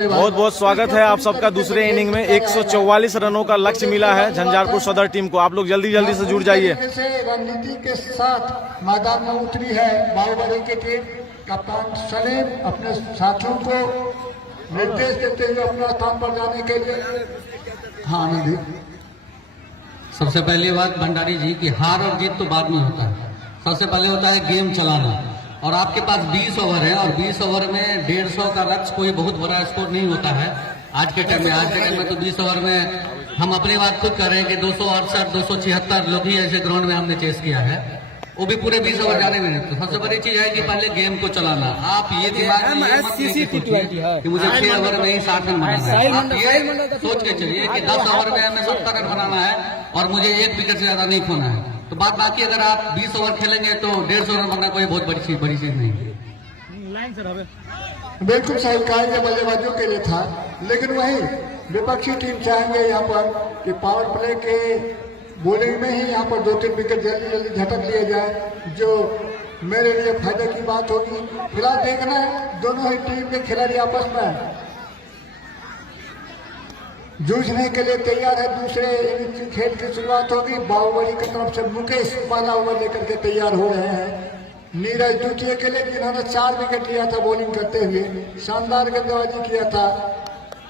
बहुत बहुत स्वागत है आप सबका दूसरे इनिंग में 144 रनों का लक्ष्य मिला है झंझारपुर सदर टीम को। आप लोग जल्दी जल्दी से जुड़ जाइए। रणनीति के साथ मैदान में उतरी है बाहुबली की टीम। कप्तान सलीम अपने साथियों को निर्देश देते हुए अपना स्थान पर जाने के लिए। हाँ आनंदी, सबसे पहली बात भंडारी जी की हार और जीत तो बाद में होता है, सबसे पहले होता है गेम चलाना। और आपके पास 20 ओवर है और 20 ओवर में 150 का लक्ष्य कोई बहुत बड़ा स्कोर नहीं होता है आज के टाइम में। आज के टाइम में तो 20 ओवर में हम अपनी बात खुद कर रहे हैं कि 268 276 लोग ही ऐसे ग्राउंड में हमने चेस किया है, वो भी पूरे 20 ओवर जाने में। तो सबसे बड़ी चीज है कि पहले गेम को चलाना। आप ये दिमाग में कि मुझे 6 ओवर में ही 60 रन बनाना है। आप ये सोच के चलिए कि 10 ओवर में हमें 70 रन बनाना है और मुझे 1 विकेट से ज्यादा नहीं खोना है। तो बात बाकी अगर आप 20 ओवर खेलेंगे तो 150 रन बनना कोई बहुत बड़ी चीज नहीं है। बिल्कुल सही कहा, ये बल्लेबाजों के लिए था। लेकिन वही विपक्षी टीम चाहेंगे यहाँ पर कि पावर प्ले के बॉलिंग में ही यहाँ पर 2-3 विकेट जल्दी जल्दी झटक लिए जाए, जो मेरे लिए फायदे की बात होगी। फिलहाल देखना है दोनों ही टीम के खिलाड़ी आपस में जूझने के लिए तैयार है। दूसरे इनिंग की खेल की शुरुआत होगी। बाहुबली की तरफ से मुकेश पहला ओवर लेकर के तैयार हो रहे हैं। नीरज द्वितीय के लिए, जिन्होंने 4 विकेट लिया था बॉलिंग करते हुए, शानदार गेंदबाजी किया था।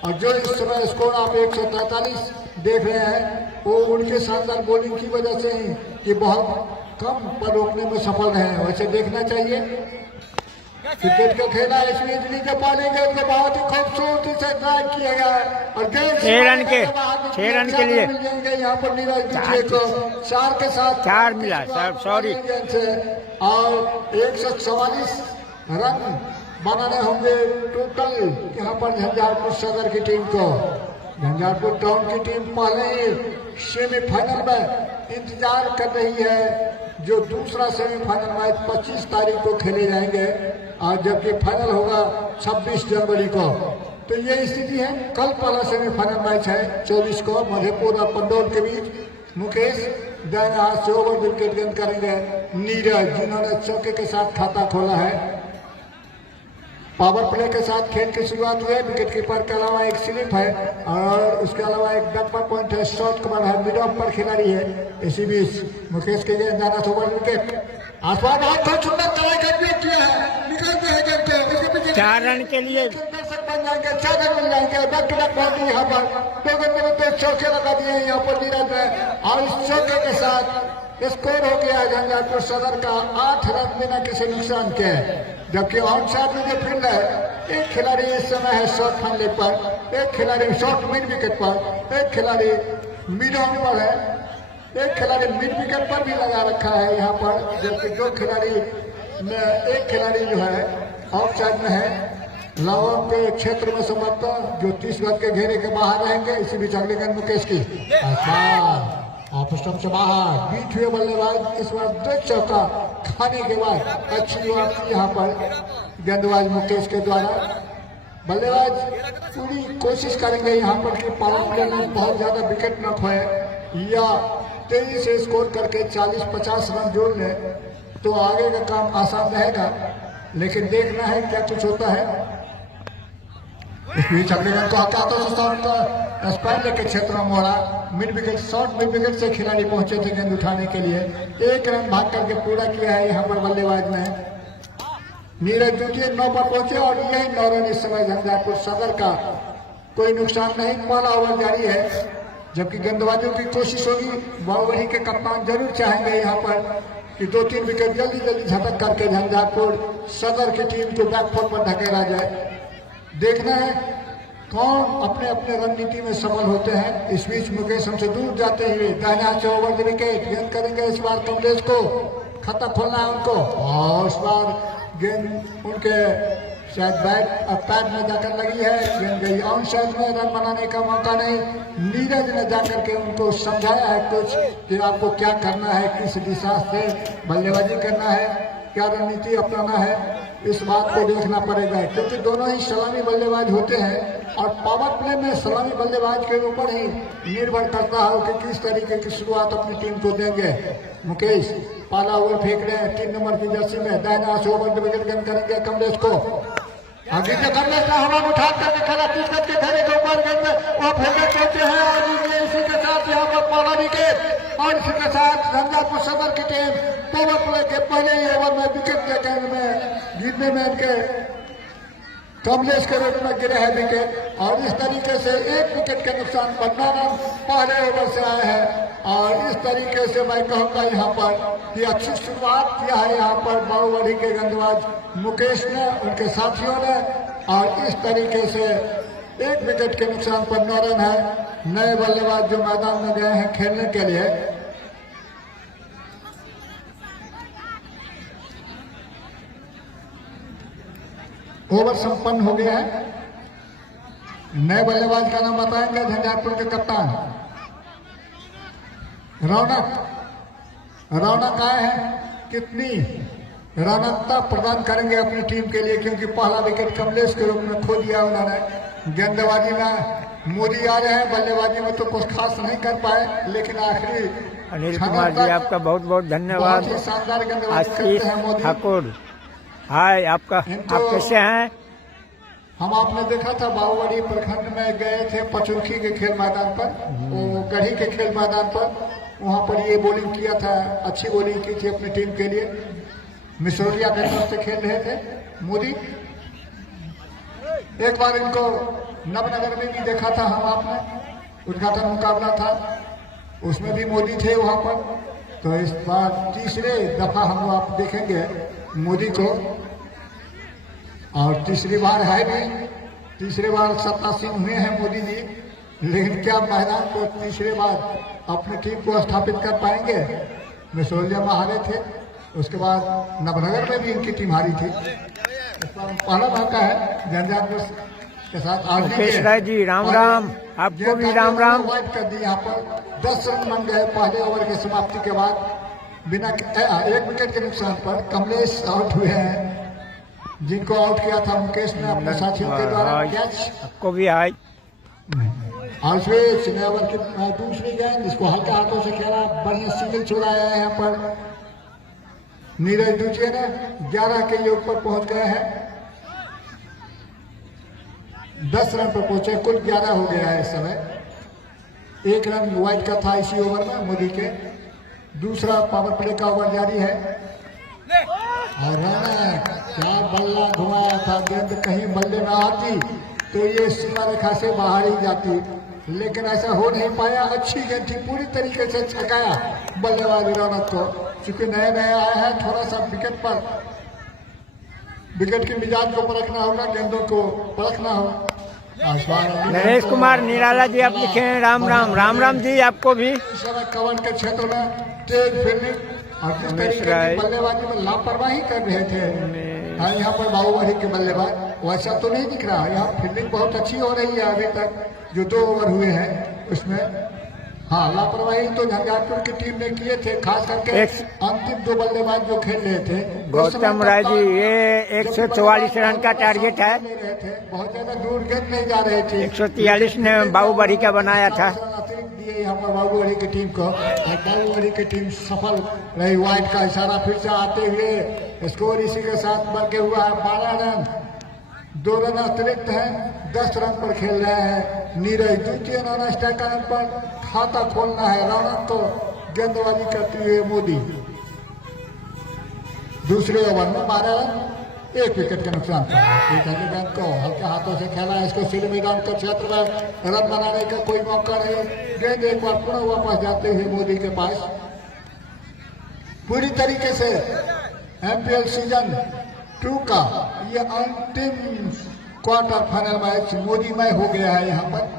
और जो इस समय स्कोर आप 143 देख रहे हैं, वो उनके शानदार बॉलिंग की वजह से ही कि बहुत कम पर रोकने में सफल रहे। वैसे देखना चाहिए क्रिकेट का खेला है, इसलिए इतनी के पानी गेंद को बहुत ही खूबसूरती से ड्राइव किया गया है और 6 रन के लिए मिल जाएंगे यहाँ पर नीरज द्वितीय को 4 के साथ 4 मिला सर, सॉरी। और 144 रन बनाने होंगे टोटल यहाँ पर झंझारपुर सदर की टीम को। झंझारपुर टाउन की टीम पहले ही सेमीफाइनल में इंतजार कर रही है, जो दूसरा सेमीफाइनल मैच 25 तारीख को खेले जाएंगे और जबकि फाइनल होगा 26 जनवरी को। तो ये स्थिति है। कल पहला सेमीफाइनल मैच है 24 को मधेपुर और पंडौल के बीच। मुकेश दाएं हाथ से ओवर विकेट गेंद करेंगे नीरज, जिन्होंने चौके के साथ खाता खोला है। पावर प्ले के साथ खेल की शुरुआत हुई है। विकेट कीपर के अलावा एक स्लिप है और उसके अलावा एक डंपर पॉइंट है, शॉर्ट कवर है, मिड ऑफ पर खिलाड़ी है। इसी बीच मुकेश के गेंद जाना ओवर विकेट आसपास बहुत सुंदर किया है, निकलते हैं गेंद पे 4 रन के लिए बन जाएंगे, 4 रन मिल जाएंगे। बैक टू बैक बाउंड्री यहाँ पर 2 गेंदों में 2 चौके लगा दिए यहाँ पर नीरज में और इस चौके के साथ स्कोर हो गया झंझारपुर सदर का 8 रन बिना किसी नुकसान के। जबकि ऑन साइड में जो फील्ड है, एक खिलाड़ी इस समय है शॉर्ट फंडे पर, एक खिलाड़ी शॉर्ट मिड विकेट पर, एक खिलाड़ी मिड ऑन पर है, एक खिलाड़ी मिड विकेट पर भी लगा रखा है यहाँ पर। जबकि 2 खिलाड़ी में एक खिलाड़ी जो है ऑफ साइड में है लाहौर के क्षेत्र में समर्थन, जो 30 गज के घेरे के बाहर रहेंगे। इसी बीच अगले गेंद मुकेश की ऑफ स्टंप से बाहर बीट हुए बल्लेबाज। इस बार 2 चौका खाने के बाद अच्छी शुरुआत यहाँ पर गेंदबाज मुकेश के द्वारा। बल्लेबाज पूरी कोशिश करेंगे यहाँ पर कि पावर प्ले में बहुत ज्यादा विकेट न खोए या तेजी से स्कोर करके 40-50 रन जोड़ ले, तो आगे का काम आसान रहेगा। लेकिन देखना है क्या कुछ होता है। इस बीच अगले गेंद को हटाता स्पाइनर के क्षेत्र में मोड़ा, mid wicket short mid wicket से खिलाड़ी पहुंचे थे गेंद उठाने के लिए। 1 रन भाग करके पूरा किया है यहाँ पर बल्लेबाज ने। नीरज द्वितीय 9 पर पहुंचे और यही 9 रन इस समय झंझारपुर सदर का। कोई नुकसान नहीं, पहला ओवर जारी है। जबकि गेंदबाजों की कोशिश होगी, बाहुबली के कप्तान जरूर चाहेंगे यहाँ पर कि 2-3 विकेट जल्दी जल्दी झटक करके झंझारपुर सदर की टीम को बैकफुट पर धकेला जाए। देखना है कौन अपने अपने रणनीति में सफल होते हैं। इस बीच मुकेश हमसे दूर जाते हुए दाहिने हाथ से ओवर द विकेट गेंद करेंगे। इस बार कमलेश को खाता खोलना है उनको और इस बार गेंद उनके शायद बैट और पैड में जाकर लगी है। गेंद गई ऑन साइड में, रन बनाने का मौका नहीं। नीरज ने जाकर के उनको समझाया है कुछ कि आपको क्या करना है, किस दिशा से बल्लेबाजी करना है, क्या रणनीति अपनाना है। इस बात को देखना पड़ेगा क्योंकि दोनों ही सलामी बल्लेबाज होते हैं और पावर प्ले में सलामी बल्लेबाज के ऊपर ही निर्भर करता है कि किस तरीके की शुरुआत अपनी टीम को देंगे। मुकेश पहला ओवर फेंक रहे हैं 3 नंबर की जर्सी में, दाहिना से ओवर विकेट गेंद करेंगे कमलेश को। आगे से कमलेश का हवा उठा करके खेला विकेट के गेंद में गिरने में इनके कमलेश के रूप में गिरे हैं विकेट। और इस तरीके से एक विकेट के नुकसान पर 9 रन पहले ओवर से आए हैं। और इस तरीके से मैं कहूँगा यहाँ पर कि अच्छी शुरुआत किया है यहाँ पर बाहुबली के गेंदबाज मुकेश ने, उनके साथियों ने। और इस तरीके से एक विकेट के नुकसान पर 9 रन है। नए बल्लेबाज जो मैदान में गए हैं खेलने के लिए, ओवर संपन्न हो गया है। नए बल्लेबाज का नाम बताएंगे झंझारपुर के कप्तान रौनक आए हैं। कितनी रौनकता प्रदान करेंगे अपनी टीम के लिए, क्योंकि पहला विकेट कमलेश के रूप में खो दिया उन्होंने। गेंदबाजी में मोदी आ रहे हैं, बल्लेबाजी में तो कुछ खास नहीं कर पाए, लेकिन आखिरी अनिल कुमार जी आपका बहुत बहुत धन्यवाद। बहुत ही शानदार गेंदबाजी आशीष करते हैं मोदी ठाकुर, हाय आपका, आप कैसे हैं? हम आपने देखा था बाहुबली प्रखंड में गए थे पचुरखी के खेल मैदान पर, वो गढ़ी के खेल मैदान पर, वहां पर ये बॉलिंग किया था, अच्छी बॉलिंग की थी अपनी टीम के लिए। मिसरोलिया के तरफ से खेल रहे थे मोदी। एक बार इनको नवनगर में भी देखा था हम आपने, उद्घाटन मुकाबला था, उसमें भी मोदी थे वहां पर। तो इस बार तीसरे दफा हम आप देखेंगे मोदी को, और तीसरी बार है भी, तीसरी बार सत्तासीन हुए हैं मोदी जी। लेकिन क्या मैदान को तीसरी बार अपनी टीम को स्थापित कर पाएंगे? मिसरोलिया में हारे थे, उसके बाद नवनगर में भी इनकी टीम हारी थी। इस बार पहला मौका है झंझारपुर के साथ। मुकेश राय जी राम राम, आपको भी राम राम। वाइड कर दी यहाँ पर 10 रन बन गए पहले ओवर की समाप्ति के बाद। बिना एक विकेट के नुकसान पर कमलेश आउट हुए हैं, जिनको आउट किया था मुकेश ने अपने साथियों के द्वारा। कैच आपको भी हाय। और स्विच नए ओवर की दूसरी गेंद, इसको हल्के हाथों से खेला, बढ़िया सिंगल छुड़ाया है यहाँ पर नीरज दूचे ने। 11 के ये ऊपर पहुंच गए हैं, 10 रन पर पहुंचे, कुल 11 हो गया है इस समय। 1 रन वाइड का था इसी ओवर में मोदी के। दूसरा पावर प्ले का ओवर जारी है। और रौनक क्या बल्ला घुमाया था, गेंद कहीं बल्ले में आती तो ये सीमा रेखा से बाहर ही जाती, लेकिन ऐसा हो नहीं पाया। अच्छी गेंद थी, पूरी तरीके से छकाया बल्लेबाज रौनक को। चूंकि नए नए आए हैं, थोड़ा सा विकेट के मिजाज को परखना होगा, गेंदों को परखना हो। नरेश कुमार निराला जी आप लिखे हैं राम राम। राम राम जी आपको भी। कवर के क्षेत्र में तेज फील्डिंग और जिस तरीके की बल्लेबाजी में लापरवाही कर रहे थे हाँ, यहाँ पर बाहुबली के बल्लेबाज वैसा तो नहीं दिख रहा। यहाँ फील्डिंग बहुत अच्छी हो रही है अभी तक, जो 2 ओवर हुए हैं उसमें। हाँ, लापरवाही तो झंझारपुर की टीम ने किए थे, खास करके अंतिम 2 बल्लेबाज जो खेल रहे थे। गौतम राय जी ये 144 रन का टारगेट है, बहुत ज्यादा दूर गेंद नहीं जा रहे थे। 143 ने बाहुबली का बनाया था। अतिरिक्त दिए यहाँ पर बाहुबली की टीम को, और बाहुबली की टीम सफल रही। वाइड का इशारा फिर से आते हुए स्कोर इसी के साथ बढ़ के हुआ है 12 रन। 2 रन अतिरिक्त हैं, 10 रन पर खेल रहे हैं नीरज। द्वितीय नॉन स्ट्राइकर पर खाता खोलना है रौनक को, गेंदबाजी करते हुए मोदी। दूसरे ओवर में 12 रन, 1 विकेट के नुकसान पर। गेंद को हल्के हाथों से खेला, इसको सील मैदान के क्षेत्र में रन बनाने का कोई मौका नहीं। गेंद एक बार पुनः वापस जाते हुए मोदी के पास। पूरी तरीके से MPL सीजन 2 का ये अंतिम क्वार्टर फाइनल मैच मोदीमय हो गया है यहाँ पर।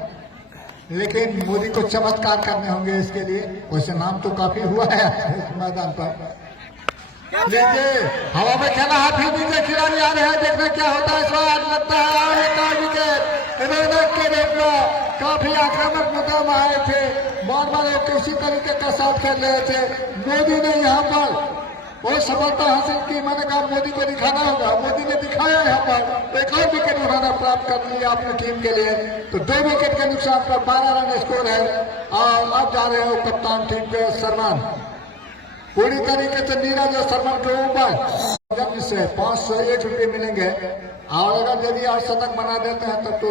लेकिन मोदी को चमत्कार करने होंगे इसके लिए, वैसे नाम तो काफी हुआ है इस मैदान पर। लीजिए हवा में खेला है, फिर भी खिलाड़ी आ रहे हैं, देखना क्या होता है। स्वाद लगता है विकेट रौनक के रूप में काफी आक्रामक मुद्दा में आए थे, बार बार किसी तरीके का साथ खेल रहे थे। मोदी ने यहाँ पर वो सफलता हासिल की। मैंने कहा मोदी को दिखाना होगा, मोदी ने दिखाया यहाँ पर। एक और विकेट उन्होंने प्राप्त कर लिया अपनी टीम के लिए। तो 2 विकेट के नुकसान पर 12 रन स्कोर है। और अब जा रहे हो कप्तान टीम के सरमान, पूरी तरीके से नीरज और सरमान के ऊपर से 501 रुपये मिलेंगे। और अगर यदि 8 शतक बना देते हैं तब तो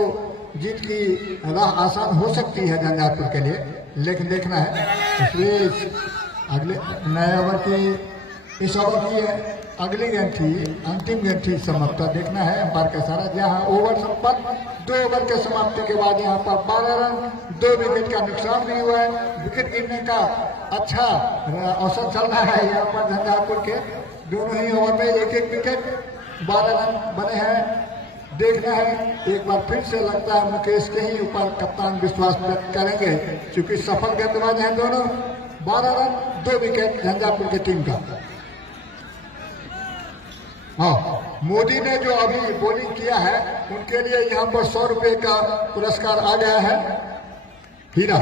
जीत की राह आसान हो सकती है झंझारपुर के लिए। लेकिन देखना है अगले नए ओवर की इस ओवर की अगली गेंद थी, अंतिम गेंद थी समाप्त। देखना है अंपायर का सारा, जहां ओवर संपन्न। 2 ओवर के समाप्ति के बाद यहाँ पर 12 रन, 2 विकेट का नुकसान भी हुआ है। विकेट गिरने का अच्छा अवसर चल रहा है यहाँ पर झंझारपुर के। दोनों ही ओवर में एक विकेट, 12 रन बने हैं। देखना है एक बार फिर से, लगता है मुकेश के ही ऊपर कप्तान विश्वास व्यक्त करेंगे, क्योंकि सफल गेंदबाज हैं दोनों। 12 रन, 2 विकेट झंझारपुर की टीम का। हाँ, मोदी ने जो अभी बॉलिंग किया है उनके लिए यहाँ पर 100 रुपए का पुरस्कार आ गया है। हीरा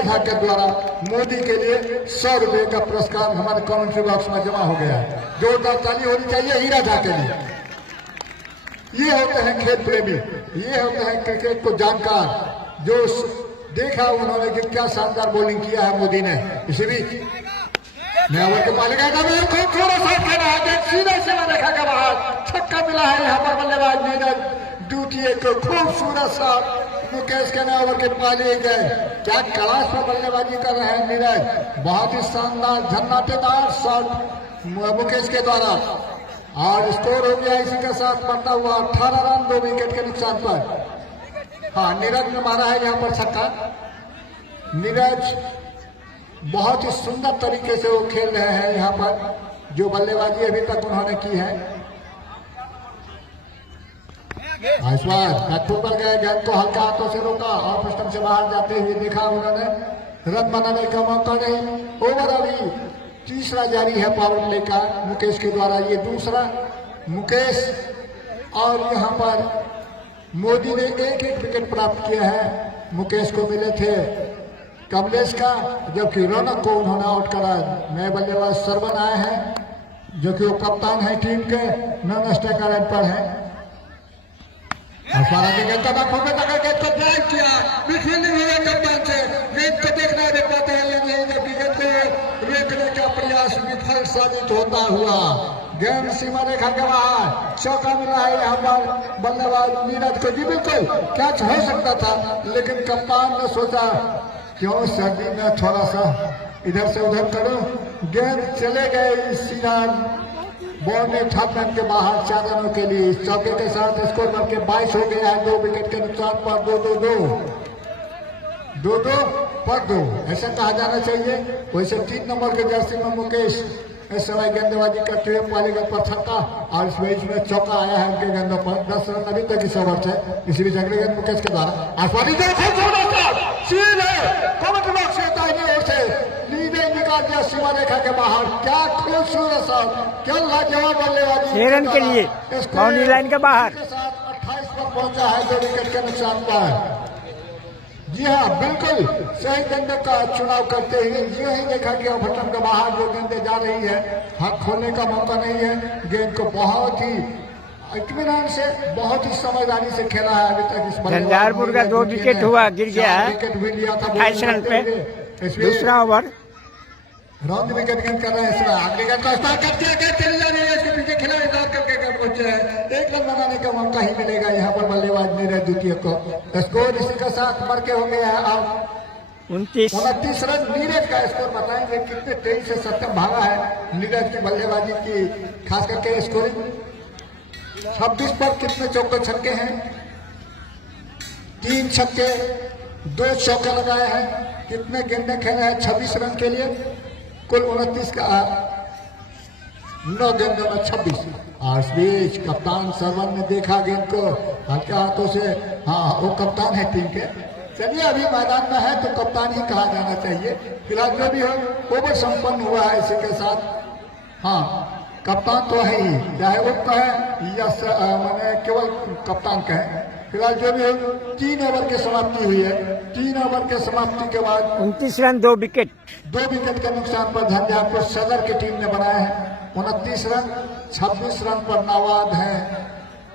झा के द्वारा मोदी के लिए 100 रुपए का पुरस्कार हमारे कमेंट्री बॉक्स में जमा हो गया है। जोरदार ताली होनी चाहिए हीरा झा के लिए। ये होते हैं खेल प्रेमी, ये होते हैं क्रिकेट को जानकार, जो देखा उन्होंने कि क्या शानदार बॉलिंग किया है मोदी ने। इसी बीच ओवर के मालिक खूब थोड़ा सा खेला है, सीधा सीधा देखा का बाहर छक्का मिला है यहाँ पर बल्लेबाज नीरज दूतिए को। खूबसूरत सा मुकेश के ओवर के मालिक है। क्या क्लास पर बल्लेबाजी कर रहे हैं नीरज, बहुत ही शानदार झन्नाटेदार शॉट मुकेश के द्वारा। और स्कोर हो गया इसी के साथ बनता हुआ 18 रन, 2 विकेट के नुकसान पर। हाँ, नीरज ने मारा है यहाँ पर छक्का। नीरज बहुत ही सुंदर तरीके से वो खेल रहे हैं यहाँ पर, जो बल्लेबाजी अभी तक उन्होंने की है। इस बार बैटफुट पर गए, गेंद को हल्का हाथों से रोका और स्टंप से बाहर जाते हुए देखा उन्होंने। रन बनाने का मौका नहीं। ओवर अभी तीसरा जारी है पावर प्ले का मुकेश के द्वारा। ये दूसरा मुकेश और यहाँ पर मोदी ने एक विकेट प्राप्त किया है। मुकेश को मिले थे कमलेश का, जबकि रौनक को उन्होंने आउट करा। नए बल्लेबाज सरवन आए हैं, जो कि वो कप्तान है टीम के, नॉन स्ट्राइकर रन पर है। गेंद को ड्राइव किया, फील्डिंग हुई कप्तान से। गेंद को देखना देख पाते हैं, लेकिन गेंद को रोकने का प्रयास विफल साबित होता हुआ गेंद सीमा रेखा के बाहर। चौका मिला है यहाँ पर बल्लेबाज नीरज को। जी बिल्कुल कैच हो सकता था, लेकिन कप्तान ने सोचा क्यों सर्दी में थोड़ा सा इधर से उधर करूं। गेंद चले गए सीधा बॉल में 18 रन के बाहर 4 रनों के लिए। इस चौके के साथ स्कोर बढ़ के 22 हो गया है, 2 विकेट के नुकसान पर। 2-2 पर 2 ऐसा कहा जाना चाहिए। वैसे 3 नंबर के जर्सी में मुकेश इस समय गेंदबाजी करते हुए पहले गेंद पर छक्का, और इस बीच में चौका आया है उनके गेंदों पर। 10 रन अभी तक इस ओवर से। इसी बीच अगले गेंद मुकेश के द्वारा निकाल दिया सीमा रेखा के बाहर। क्या खूबसूरत सा, क्या लाजवाब बल्लेबाजी। 6 रन के लिए बाउंड्री लाइन के बाहर। 28 पर पहुंचा है, 2 विकेट के नुकसान पर। जी हाँ, बिल्कुल सही गेंदों का चुनाव करते हुए ये ही देखा कि ओवरटन के बाहर जो गेंदें जा रही है, हाथ खोलने का मौका नहीं है। गेंद को बहुत ही इत्मीनान से, बहुत ही समझदारी से खेला है अभी तक इस झंझारपुर का 2 विकेट हुआ, गिर गया है। विकेट भी लिया था 28 रन पे। दूसरा ओवर राउंड विकेट गेंद कर रहे हैं इसमें। अगली गेंद का स्टार्ट करके चली जा रही है, इसके पीछे खिलाड़ी दौड़ करके गेंद पहुंचे हैं। 1 रन बनाने का मौका ही मिलेगा यहाँ पर बल्लेबाज नीरज द्वितीय को। स्कोर इसी के साथ बढ़ के हो गया है अब 29 रन। नीरज का स्कोर बताएंगे कितने तेजी से सत्यम भागा है नीरज की बल्लेबाजी की, खास करके स्कोरिंग। 26 पर कितने चौके छक्के हैं? 3 छक्के, 2 चौके लगाए हैं। कितने गेंदें खेले हैं 26 रन के लिए? कुल 29 का 9 गेंदों में 26। और इस बीच कप्तान सरवन ने देखा गेंद को हल्के हाथों से। हाँ, वो कप्तान है टीम के। चलिए, अभी मैदान में है तो कप्तान ही कहा जाना चाहिए। फिलहाल जो भी हो, ओवर संपन्न हुआ है इसी के साथ। हाँ, कप्तान तो है ही, चाहे वो कहे या मैंने केवल कप्तान कहे। फिलहाल जो भी हो, 3 ओवर की समाप्ति हुई है। 3 ओवर के समाप्ति के बाद 29 रन 2 विकेट। 2 विकेट के नुकसान पर झंझारपुर सदर की टीम ने बनाए हैं 29 रन। 26 रन पर नाबाद है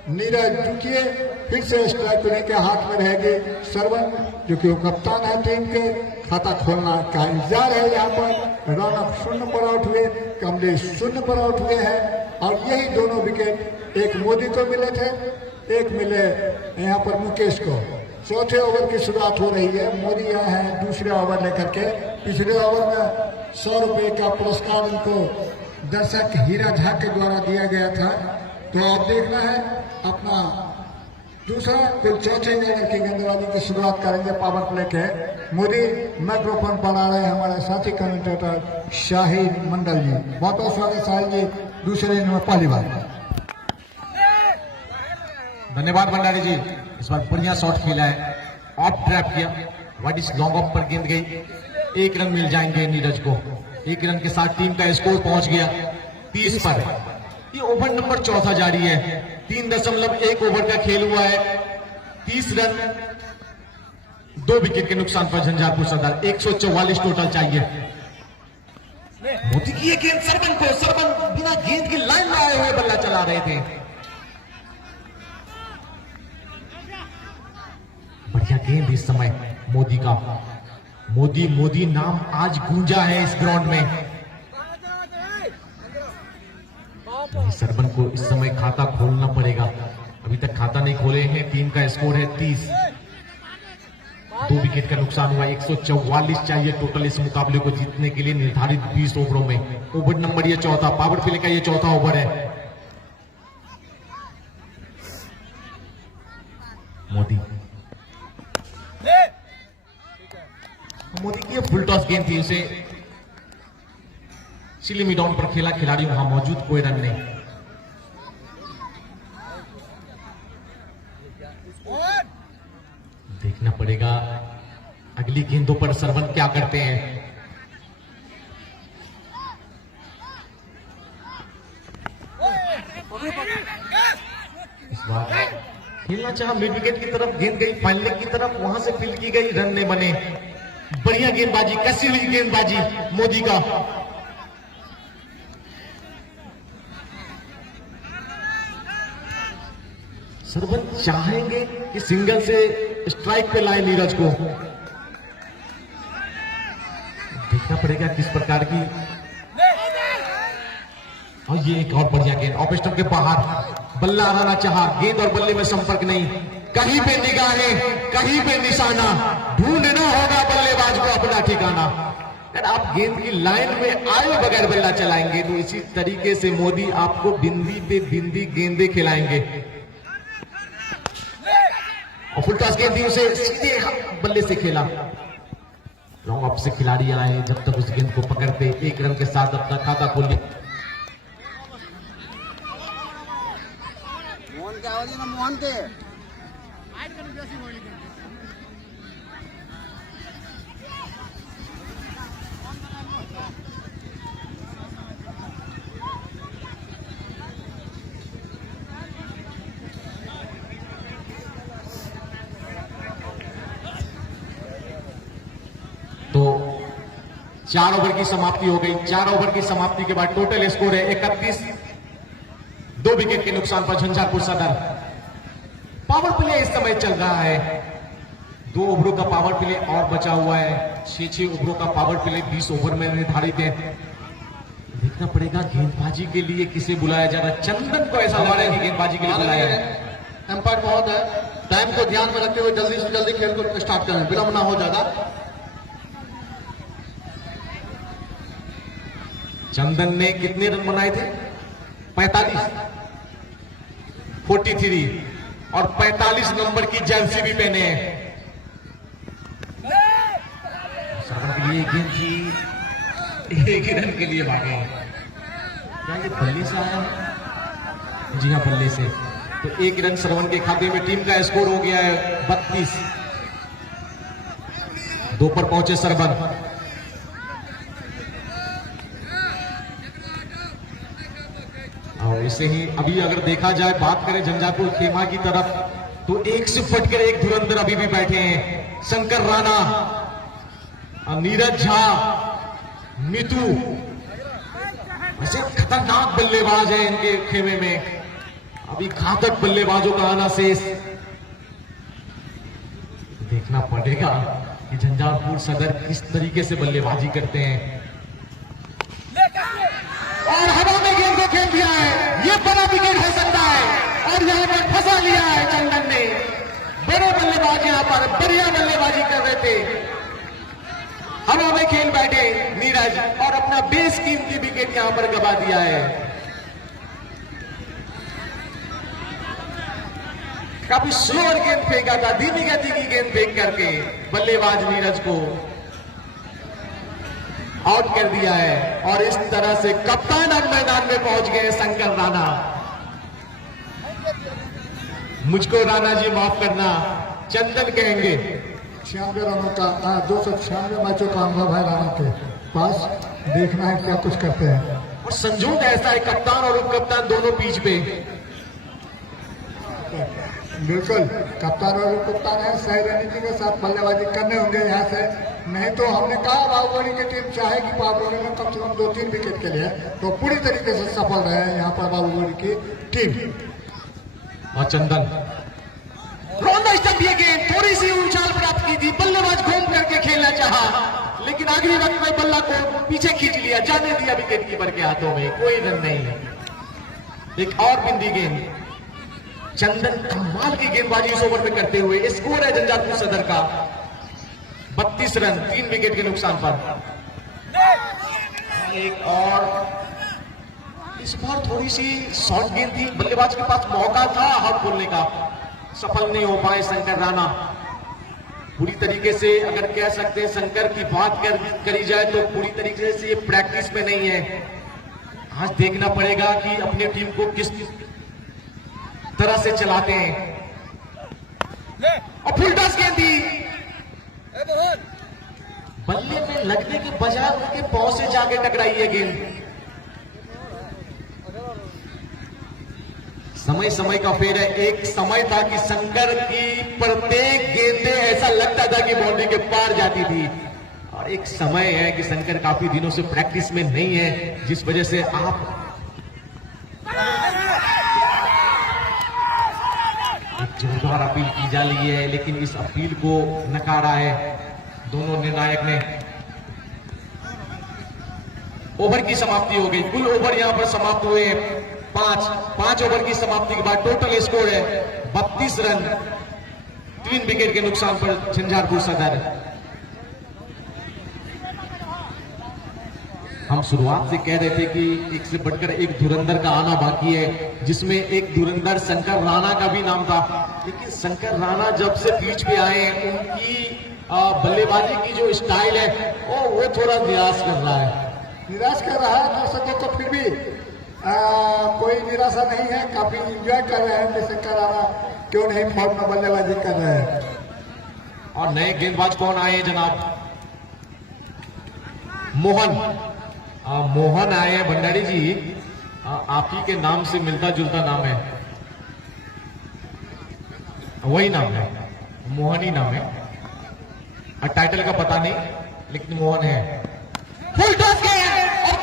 नीरज द्वितीय। फिर से स्ट्राइक लेने के हाथ में रहेगी सरवन, जो कि वो कप्तान है टीम के। खाता खोलना का इंतजार है यहाँ पर। रौनक 0 पर आउट हुए, कमलेश 0 पर आउट हुए हैं। और यही दोनों विकेट एक मोदी को मिले थे, एक मिले यहाँ पर मुकेश को। चौथे ओवर की शुरुआत हो रही है। मोदी आए हैं दूसरे ओवर लेकर के। पिछले ओवर में 100 रुपए का पुरस्कार उनको दर्शक हीरा झा के द्वारा दिया गया था। तो अब देखना है अपना दूसरा कुल चौथे ओवर की गेंदबाजी की शुरुआत करेंगे पावर प्ले के। मोदी माइक्रोफोन पर आ रहे हैं हमारे साथी कमेंटेटर शाहिद मंडल जी। बहुत बहुत स्वागत शाहिद जी, दूसरे इनिंग में पहली बार। धन्यवाद भंडारी जी, इस बार बढ़िया शॉट खेला है, ऑफ ट्रैप किया, वाइड इस लॉन्ग ऑफ पर गेंद गई, 1 रन मिल जाएंगे नीरज को। 1 रन के साथ टीम का स्कोर पहुंच गया 30 पर। ये ओवर नंबर 14 जारी है, 3.1 ओवर का खेल हुआ है, 30 रन 2 विकेट के नुकसान पर झंझारपुर सदर। 144 टोटल चाहिए। मोदी की ये गेंद सरबन को, सरबन बिना गेंद की लाइन में आए हुए बल्ला चला रहे थे। बढ़िया गेंद इस समय मोदी का। मोदी मोदी नाम आज गूंजा है इस ग्राउंड में। सरबन को इस समय खाता खोलना पड़ेगा, अभी तक खाता नहीं खोले हैं। टीम का स्कोर है 30, 2 विकेट का नुकसान हुआ। 144 चाहिए टोटल इस मुकाबले को जीतने के लिए निर्धारित 20 ओवरों में। ओवर नंबर ये 14, पावर प्ले का ये 4था ओवर है। मोदी की ये फुल टॉस गेंद थी, उसे सिली डाउन पर खेला, खिलाड़ी वहां मौजूद, कोई रन नहीं। देखना पड़ेगा अगली गेंदों पर सरवन क्या करते हैं। इस बार खेलना चाहा मिड विकेट की तरफ, गेंद गई फाइनल लेग की तरफ, वहां से फील्ड की गई, रन नहीं बने। बढ़िया गेंदबाजी, कैसी हुई गेंदबाजी मोदी का। सरवन चाहेंगे कि सिंगल से स्ट्राइक पे लाए नीरज को। देखना पड़ेगा किस प्रकार की। और ये एक और बढ़िया गेंद ऑफ स्टंप के बाहर, बल्ला आना चाहा, गेंद और बल्ले में संपर्क नहीं। कहीं पे निगाहें, कहीं पे निशाना, ढूंढना होगा बल्लेबाज को अपना ठिकाना। अगर आप गेंद की लाइन में आए बगैर बल्ला चलाएंगे तो इसी तरीके से मोदी आपको बिंदी पे बिंदी गेंदे खिलाएंगे। और फुल टॉस गेंद थी, उसे सीधे बल्ले से खेला। लॉन्ग ऑफ से खिलाड़ी आए, जब तक उस गेंद को पकड़ते 1 रन के साथ अपना खाता खोल लिया। मोहन के आवाज है ना, मोहन के तो 4 ओवर की समाप्ति हो गई। 4 ओवर की समाप्ति के बाद टोटल स्कोर है 31, 2 विकेट के नुकसान पर झंझारपुर सदर। पावर प्ले इस समय चल रहा है, 2 ओवरों का पावर प्ले और बचा हुआ है। 6 ओवरों का पावर प्ले 20 ओवर में निर्धारित है। देखना पड़ेगा गेंदबाजी के लिए किसे बुलाया जा रहा है। चंदन को ऐसा लग रहा है कि गेंदबाजी के लिए बुलाया है। एम्पायर बहुत है, टाइम को ध्यान में रखते हुए जल्दी से जल्दी खेल को स्टार्ट करें, विलंब ना हो ज्यादा। चंदन ने कितने रन बनाए थे? 45, 43 और 45 नंबर की जर्सी भी पहने हैं। सरवन के लिए गेंद थी, 1 रन के लिए भागे। क्या ये बल्ले से आया है? जी हाँ, बल्ले से। तो 1 रन सरवन के खाते में। टीम का स्कोर हो गया है 32, 2 पर पहुंचे सरवन। और इसे ही अभी अगर देखा जाए, बात करें झंझारपुर खेमा की तरफ, तो 1 से फटकर 1 धुरंधर अभी भी बैठे हैं। शंकर राणा, नीरज झा, मितू, ऐसे खतरनाक बल्लेबाज हैं इनके खेमे में। अभी घातक बल्लेबाजों का आना शेष। देखना पड़ेगा कि झंझारपुर सदर किस तरीके से बल्लेबाजी करते हैं। और हवा में गेंद को खेल दिया है, ये बड़ा विकेट हो सकता है। और यहां पर फंसा लिया है चंदन ने। बड़े बल्लेबाज यहां पर बढ़िया बल्लेबाजी कर रहे थे, हवा में खेल बैठे नीरज और अपना बेस कीमती विकेट यहां पर गवा दिया है। काफी स्लोअर गेंद फेंका था, धीमी गति की गेंद फेंक करके बल्लेबाज नीरज को आउट कर दिया है। और इस तरह से कप्तान अब मैदान में पहुंच गए शंकर राणा। मुझको राणा जी माफ करना, चंदन कहेंगे। 96 रनों का 296 मैचों का अनुभव है राणा के पास। देखना है क्या कुछ करते हैं। और संजोग ऐसा है, कप्तान और उप कप्तान दोनों पिच पे। बिल्कुल, कप्तान और उप कप्तान है, सही रणनीति के साथ बल्लेबाजी करने होंगे यहाँ से। नहीं तो हमने कहा बाहुबली की टीम चाहेगी बाहुबली में कम से कम 2-3 विकेट के लिए, तो पूरी तरीके से सफल रहे यहाँ पर बाहुबली की टीम। और चंदन रौंदा स्टंप ये गेंद थोड़ी सी उछाल प्राप्त की थी, बल्लेबाज घूम करके खेलना चाहा, लेकिन आखिरी वक्त में बल्ला को पीछे खींच लिया, जाने दिया विकेट कीपर के हाथों में, कोई रन नहीं। एक और बिंदी गेंद, चंदन कमाल की गेंदबाजी इस ओवर में करते हुए। स्कोर है झंझारपुर सदर का 32 रन 3 विकेट के नुकसान पर। एक और इस बार थोड़ी सी शॉर्ट गेंद थी, बल्लेबाज के पास मौका था हाथ बोलने का, सफल नहीं हो पाए शंकर राणा। पूरी तरीके से अगर कह सकते हैं शंकर की बात करी जाए तो पूरी तरीके से ये प्रैक्टिस में नहीं है। आज देखना पड़ेगा कि अपने टीम को किस तरह से चलाते हैं। और फुल टॉस गेंद थी, बल्ले में लगने के बजाय उनके पांव से जाके टकराई है गेंद। समय समय का फेर है। एक समय था कि शंकर की प्रत्येक गेंदें ऐसा लगता था कि बाउंड्री के पार जाती थी, और एक समय है कि शंकर काफी दिनों से प्रैक्टिस में नहीं है, जिस वजह से आप जोरदार अपील की जा रही है, लेकिन इस अपील को नकारा है दोनों निर्णायक ने। ओवर की समाप्ति हो गई, कुल ओवर यहां पर समाप्त हुए 5 ओवर की समाप्ति के बाद टोटल स्कोर है 32 रन 3 विकेट के नुकसान पर झंझारपुर सदर। हम शुरुआत से कह रहे थे कि एक से बढ़कर एक धुरंधर का आना बाकी है, जिसमें एक धुरंधर शंकर राणा का भी नाम था, लेकिन शंकर राणा जब से पिच पे आए उनकी बल्लेबाजी की जो स्टाइल है वो थोड़ा निराश कर रहा है। निराश कर रहा है दर्शकों को, फिर भी कोई निराशा नहीं है, काफी इंजॉय कर रहे हैं। शंकर राणा क्यों नहीं फॉर्म में बल्लेबाजी कर रहे हैं। और नए गेंदबाज कौन आए हैं जनाब? मोहन आए हैं भंडारी जी, आप ही के नाम से मिलता जुलता नाम है, वही नाम है, मोहन ही नाम है, और टाइटल का पता नहीं, लेकिन मोहन है। फुल टॉस और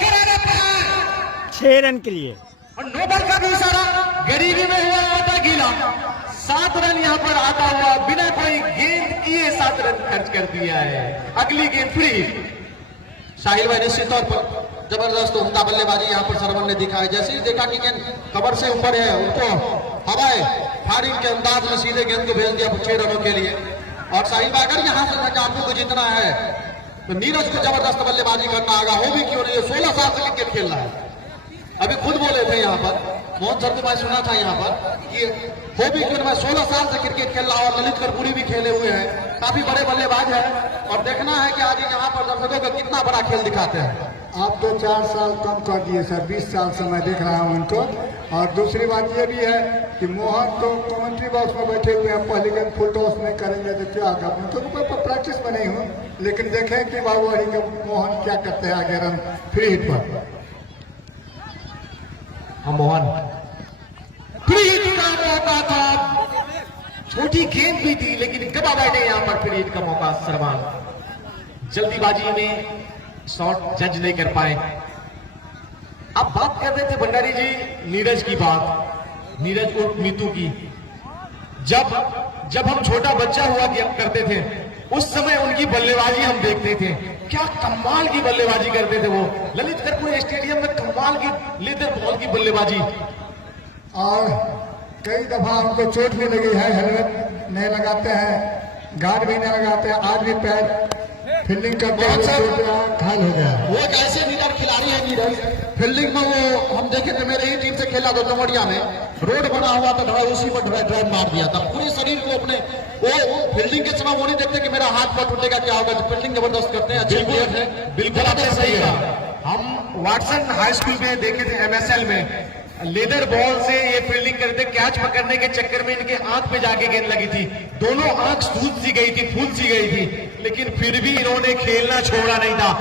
6 रन के लिए, और नोबल का भी इशारा, गरीबी में हुआ था गीला। 7 रन यहां पर आता हुआ बिना कोई गेंद किए 7 रन खर्च कर दिया है। अगली गेंद फ्री। साहिल भाई निश्चित तौर पर जबरदस्त उमदा बल्लेबाजी यहाँ पर सरवन ने दिखाई। जैसे ही देखा कि गेंद कवर से ऊपर है, उनको हवाए फायरिंग के अंदाज में सीधे गेंद को भेज दिया 6 रनों के लिए। और साहिल भाई अगर यहाँ से झंझारपुर को जीतना है तो नीरज को जबरदस्त बल्लेबाजी करना होगा, हो भी क्यों नहीं, 16 साल से क्रिकेट खेल रहा है। अभी खुद बोले थे यहाँ पर, मोहन सर को मैं सुना था यहाँ पर कि हो भी क्यों, मैं 16 साल से क्रिकेट खेल रहा हूँ, और ललित कर्पूरी भी खेले हुए हैं, काफी बड़े बल्लेबाज है। और देखना है कि आज यहाँ पर दर्शकों को कितना बड़ा खेल दिखाते हैं। आप 2-4 साल कम कर दिए सर, 20 साल से मैं देख रहा हूँ उनको। और दूसरी बात ये भी है कि मोहन तो कमेंट्री बॉक्स में बैठे हुए हैं, पहली गेंद फुल टॉस नहीं करेंगे तो क्या होगा, तो मैं प्रैक्टिस में नहीं हूँ, लेकिन देखें कि बाबूआरी के मोहन क्या करते हैं आगे रन फ्री हिट पर। मोहन फ्री हिट का मौका था, छोटी गेंद भी थी, लेकिन गवा बैठे यहां पर फ्री हिट का मौका। सरमान जल्दीबाजी में शॉट जज नहीं कर पाए। अब बात कर रहे थे भंडारी जी नीरज की बात, नीरज उर्फ नीतू की। जब हम छोटा बच्चा हुआ करते थे, उस समय उनकी बल्लेबाजी हम देखते थे, क्या कमाल की बल्लेबाजी करते थे वो। ललित कर्पूरी स्टेडियम में कमाल की लेदर बॉल की बल्लेबाजी। और कई दफा उनको चोट भी लगी है, हेलमेट नहीं लगाते हैं, गार्ड भी नहीं लगाते हैं, आज भी पैर फील्डिंग करते हुए घायल हो गया। वो एक ऐसे नीरज खिलाड़ी है नीरज, फील्डिंग में वो हम देखे थे, मेरे ही टीम से खेला था डमरिया में, रोड बना हुआ था, ड्राइव उसी पर ड्राइव मार दिया था पूरे शरीर को अपने। वो फील्डिंग के समय वो नहीं देखते कि मेरा हाथ पर टूटेगा क्या होगा, तो फील्डिंग जबरदस्त करते हैं, अच्छे प्लेयर है। बिल्कुल आपने सही कहा। हम वाटसन हाई स्कूल में देखे थे MSL में, लेदर बॉल से ये फील्डिंग करते, कैच पकड़ने के चक्कर में इनके आंख पे जाके गेंद लगी थी, दोनों आंख सूज सी गई थी, फूल सी गई थी, लेकिन फिर भी इन्होंने खेलना छोड़ा नहीं था।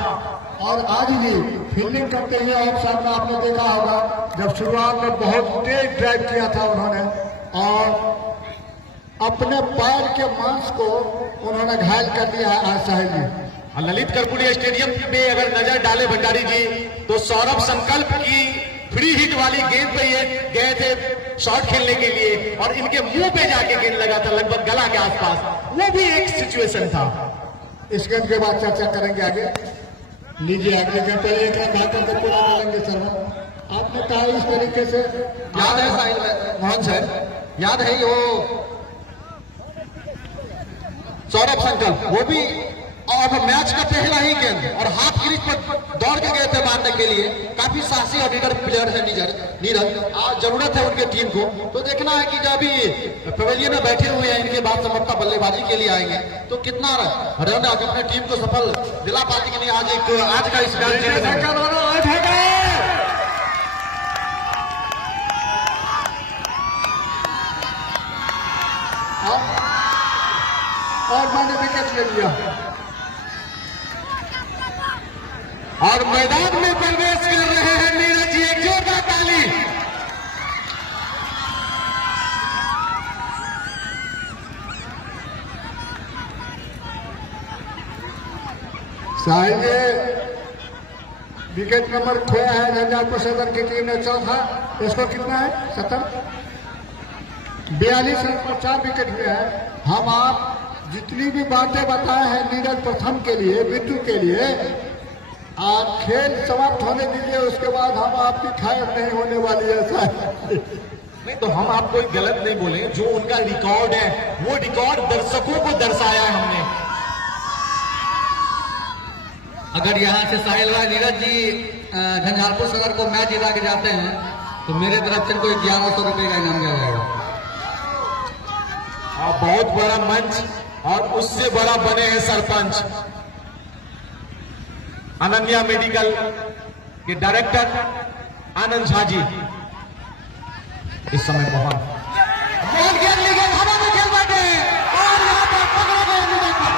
और आज भी फील्डिंग करते हुए ऑफ साइड में आपने देखा होगा, जब शुरुआत में बहुत तेज ड्राइव किया था उन्होंने और अपने पैर के मांस को उन्होंने घायल कर दिया है आज साहिल जी। ललित कर्पूरी स्टेडियम में अगर नजर डाले भंडारी जी, तो सौरभ संकल्प की फ्री हिट वाली गेंद पे ये गए थे शॉट खेलने के लिए और इनके मुंह पे जाके गेंद लगा था, लगभग गला के आसपास, वो भी एक सिचुएशन था। इस गेंद के बाद चर्चा करेंगे आगे। लीजिए अगले गेंद पे एक करके पूरा करेंगे सर। आपने कहा इस तरीके से याद है साहिल मोहन सर, याद है वो सौरभ संकल्प, वो भी और मैच का पहला ही गेंद और हाफ क्रीज पर दौड़ के गए थे मारने के लिए। काफी साहसी और लीडर प्लेयर है नीरज, आज जरूरत है उनके टीम को। तो देखना है कि जब अभी पवेलियन में बैठे हुए हैं, इनके बाद समर्था बल्लेबाजी के लिए आएंगे तो कितना रन आज अपने टीम को सफल दिला पाने के लिए आज का इस मैच और मैंने विकेट ले लिया और मैदान में प्रवेश कर रहे हैं नीरज जी, एक जोरदार ताली। साहिल जी विकेट नंबर खोया है झंझारपुर सदर की टीम ने, चौथा। इसको कितना है 70 42 रन पर 4 विकेट हुए हैं। हम आप जितनी भी बातें बताए हैं नीरज प्रथम के लिए, बिट्टू के लिए, आज खेल समाप्त होने दीजिए, उसके बाद हम आपकी खैर नहीं होने वाली है सर। नहीं तो हम आपको गलत नहीं बोले, जो उनका रिकॉर्ड है वो रिकॉर्ड दर्शकों को दर्शाया है हमने। अगर यहाँ से साहिल भाई नीरज जी झंझारपुर सदर को मैच जिता के जाते हैं तो मेरे तरफ से इनको 1100 रुपए का इनाम दिया जाएगा। और बहुत बड़ा मंच और उससे बड़ा बने हैं सरपंच अनन्या मेडिकल के डायरेक्टर आनंद झा जी। इस समय मोहन गेंद ली गई, हवा में खेल बैठे और यहाँ पर पकड़ा गया नीरज को।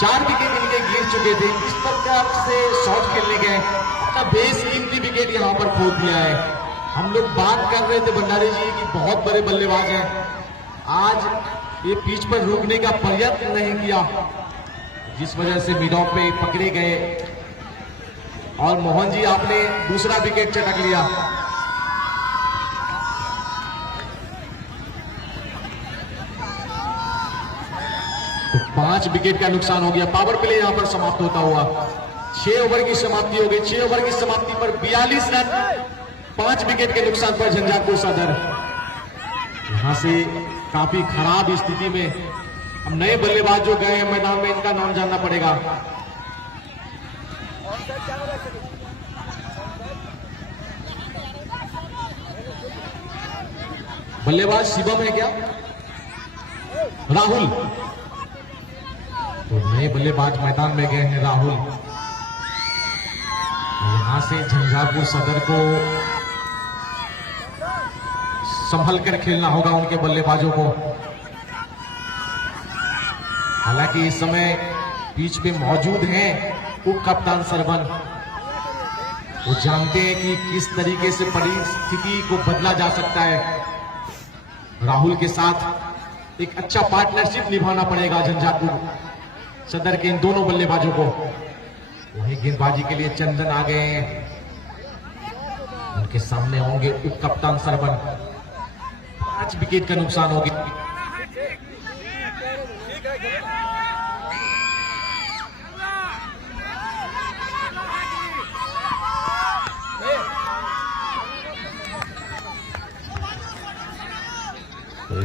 चार विकेट इनके गिर चुके थे, इस प्रकार से शॉट खेलने गए, अपना बेस कीमती विकेट यहाँ पर खो दिया है। हम लोग बात कर रहे थे भंडारी जी की बहुत बड़े बल्लेबाज हैं, आज ये पिच पर रोकने का प्रयत्न नहीं किया, जिस वजह से मिड ऑफ पे पकड़े गए। और मोहन जी आपने दूसरा विकेट चटक लिया। तो 5 विकेट का नुकसान हो गया। पावर प्ले यहां पर समाप्त होता हुआ 6 ओवर की समाप्ति हो गई। 6 ओवर की समाप्ति पर 42 रन 5 विकेट के नुकसान पर झंझारपुर सदर यहां से काफी खराब स्थिति में। अब नए बल्लेबाज जो गए हैं मैदान में, इनका नाम जानना पड़ेगा। बल्लेबाज शिवम है क्या? राहुल। तो नए बल्लेबाज मैदान में गए हैं राहुल। यहां से झंझारपुर सदर को संभल कर खेलना होगा उनके बल्लेबाजों को। हालांकि इस समय पिच पे मौजूद हैं उप कप्तान सरवन, वो जानते हैं कि किस तरीके से परिस्थिति को बदला जा सकता है। राहुल के साथ एक अच्छा पार्टनरशिप निभाना पड़ेगा झंझारपुर सदर के इन दोनों बल्लेबाजों को। वही गेंदबाजी के लिए चंदन आ गए हैं, उनके सामने होंगे उप कप्तान सरवन। 5 विकेट का नुकसान हो गया।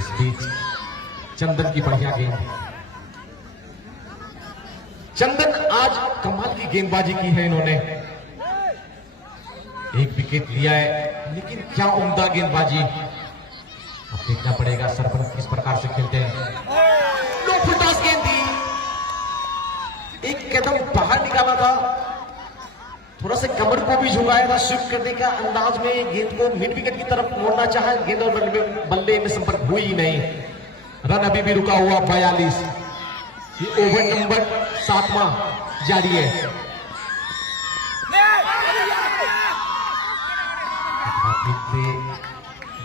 इस बीच चंदन की बढ़िया गेंद। चंदन आज कमाल की गेंदबाजी की है इन्होंने, एक विकेट लिया है, लेकिन क्या उम्दा गेंदबाजी। अब देखना पड़ेगा सरपंच किस प्रकार से खेलते हैं। नो फुलटॉस गेंद थी, एक कदम बाहर निकाला था, थोड़ा सा कमर को भी झुकाया था, स्विप करने का अंदाज में गेंद को मिड विकेट की तरफ मोड़ना चाहा, गेंद और बल्ले में संपर्क हुई ही नहीं। रन अभी भी रुका हुआ 42। ये ओवर नंबर 7वां जारी है।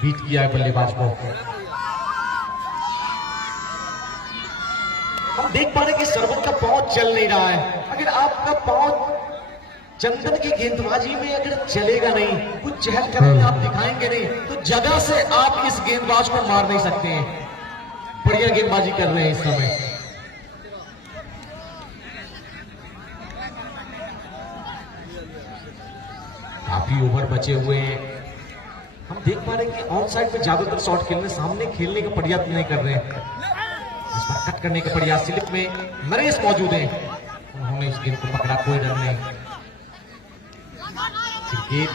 बीट किया है बल्लेबाज को। हम देख पा रहे हैं कि सरवन का पांव चल नहीं रहा है। अगर आपका पांव चंदन की गेंदबाजी में अगर चलेगा नहीं, कुछ चहल कदमी आप दिखाएंगे नहीं, तो जगह से आप इस गेंदबाज को मार नहीं सकते हैं। बढ़िया गेंदबाजी कर रहे हैं इस समय। काफी ओवर बचे हुए हैं। हम देख पा रहे हैं कि ऑन साइड में ज्यादातर शॉट खेलने, सामने खेलने का प्रयास नहीं कर रहे हैं। इस पर कट करने का प्रयास, स्लिप में नरेश मौजूद हैं, उन्होंने इस गेंद को पकड़ा, कोई रन नहीं। क्रिकेट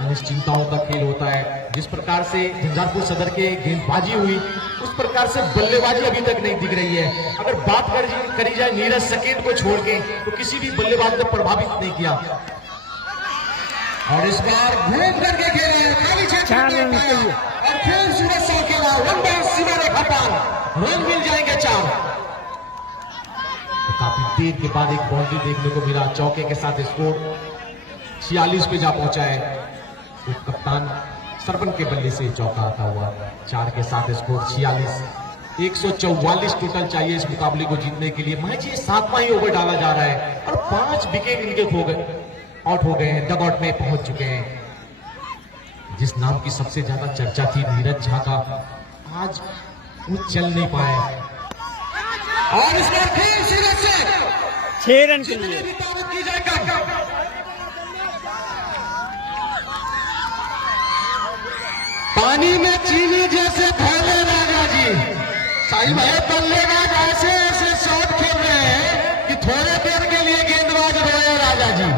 अनिश्चितताओं का खेल होता है। जिस प्रकार से झंझारपुर सदर के गेंदबाजी हुई, उस प्रकार से बल्लेबाजी अभी तक नहीं दिख रही है। अगर बात करी जाए नीरज सकेत को छोड़ के, तो किसी भी बल्लेबाज ने प्रभावित नहीं किया। और इस बार घूम करके खेले हैं, खाली क्षेत्र में और फिर सूरज सौ खेला, वन बाउंड सीमा रेखा पार, रन मिल जाएंगे 4। तो काफी देर के बाद एक बाउंड्री देखने को मिला, चौके के साथ स्कोर 46 पे जा पहुंचा है। तो कप्तान सरपन के बल्ले से चौका आता हुआ 4 के साथ स्कोर 46। 144 टोटल चाहिए इस मुकाबले को जीतने के लिए। महज ये 7वां ही ओवर डाला जा रहा है और 5 विकेट इनके खो गए, आउट हो गए हैं, डग आउट में पहुंच चुके हैं। जिस नाम की सबसे ज्यादा चर्चा थी नीरज झा का, आज वो चल नहीं पाए। और इस बार फिर सीरीज से 6 रन के लिए की जाएगा। पानी में चीनी जैसे फैले राजा जी, साहिब भाई बल्लेबाज ऐसे ऐसे शॉट खेल रहे हैं कि थोड़े देर के लिए गेंदबाज रोए राजा जी।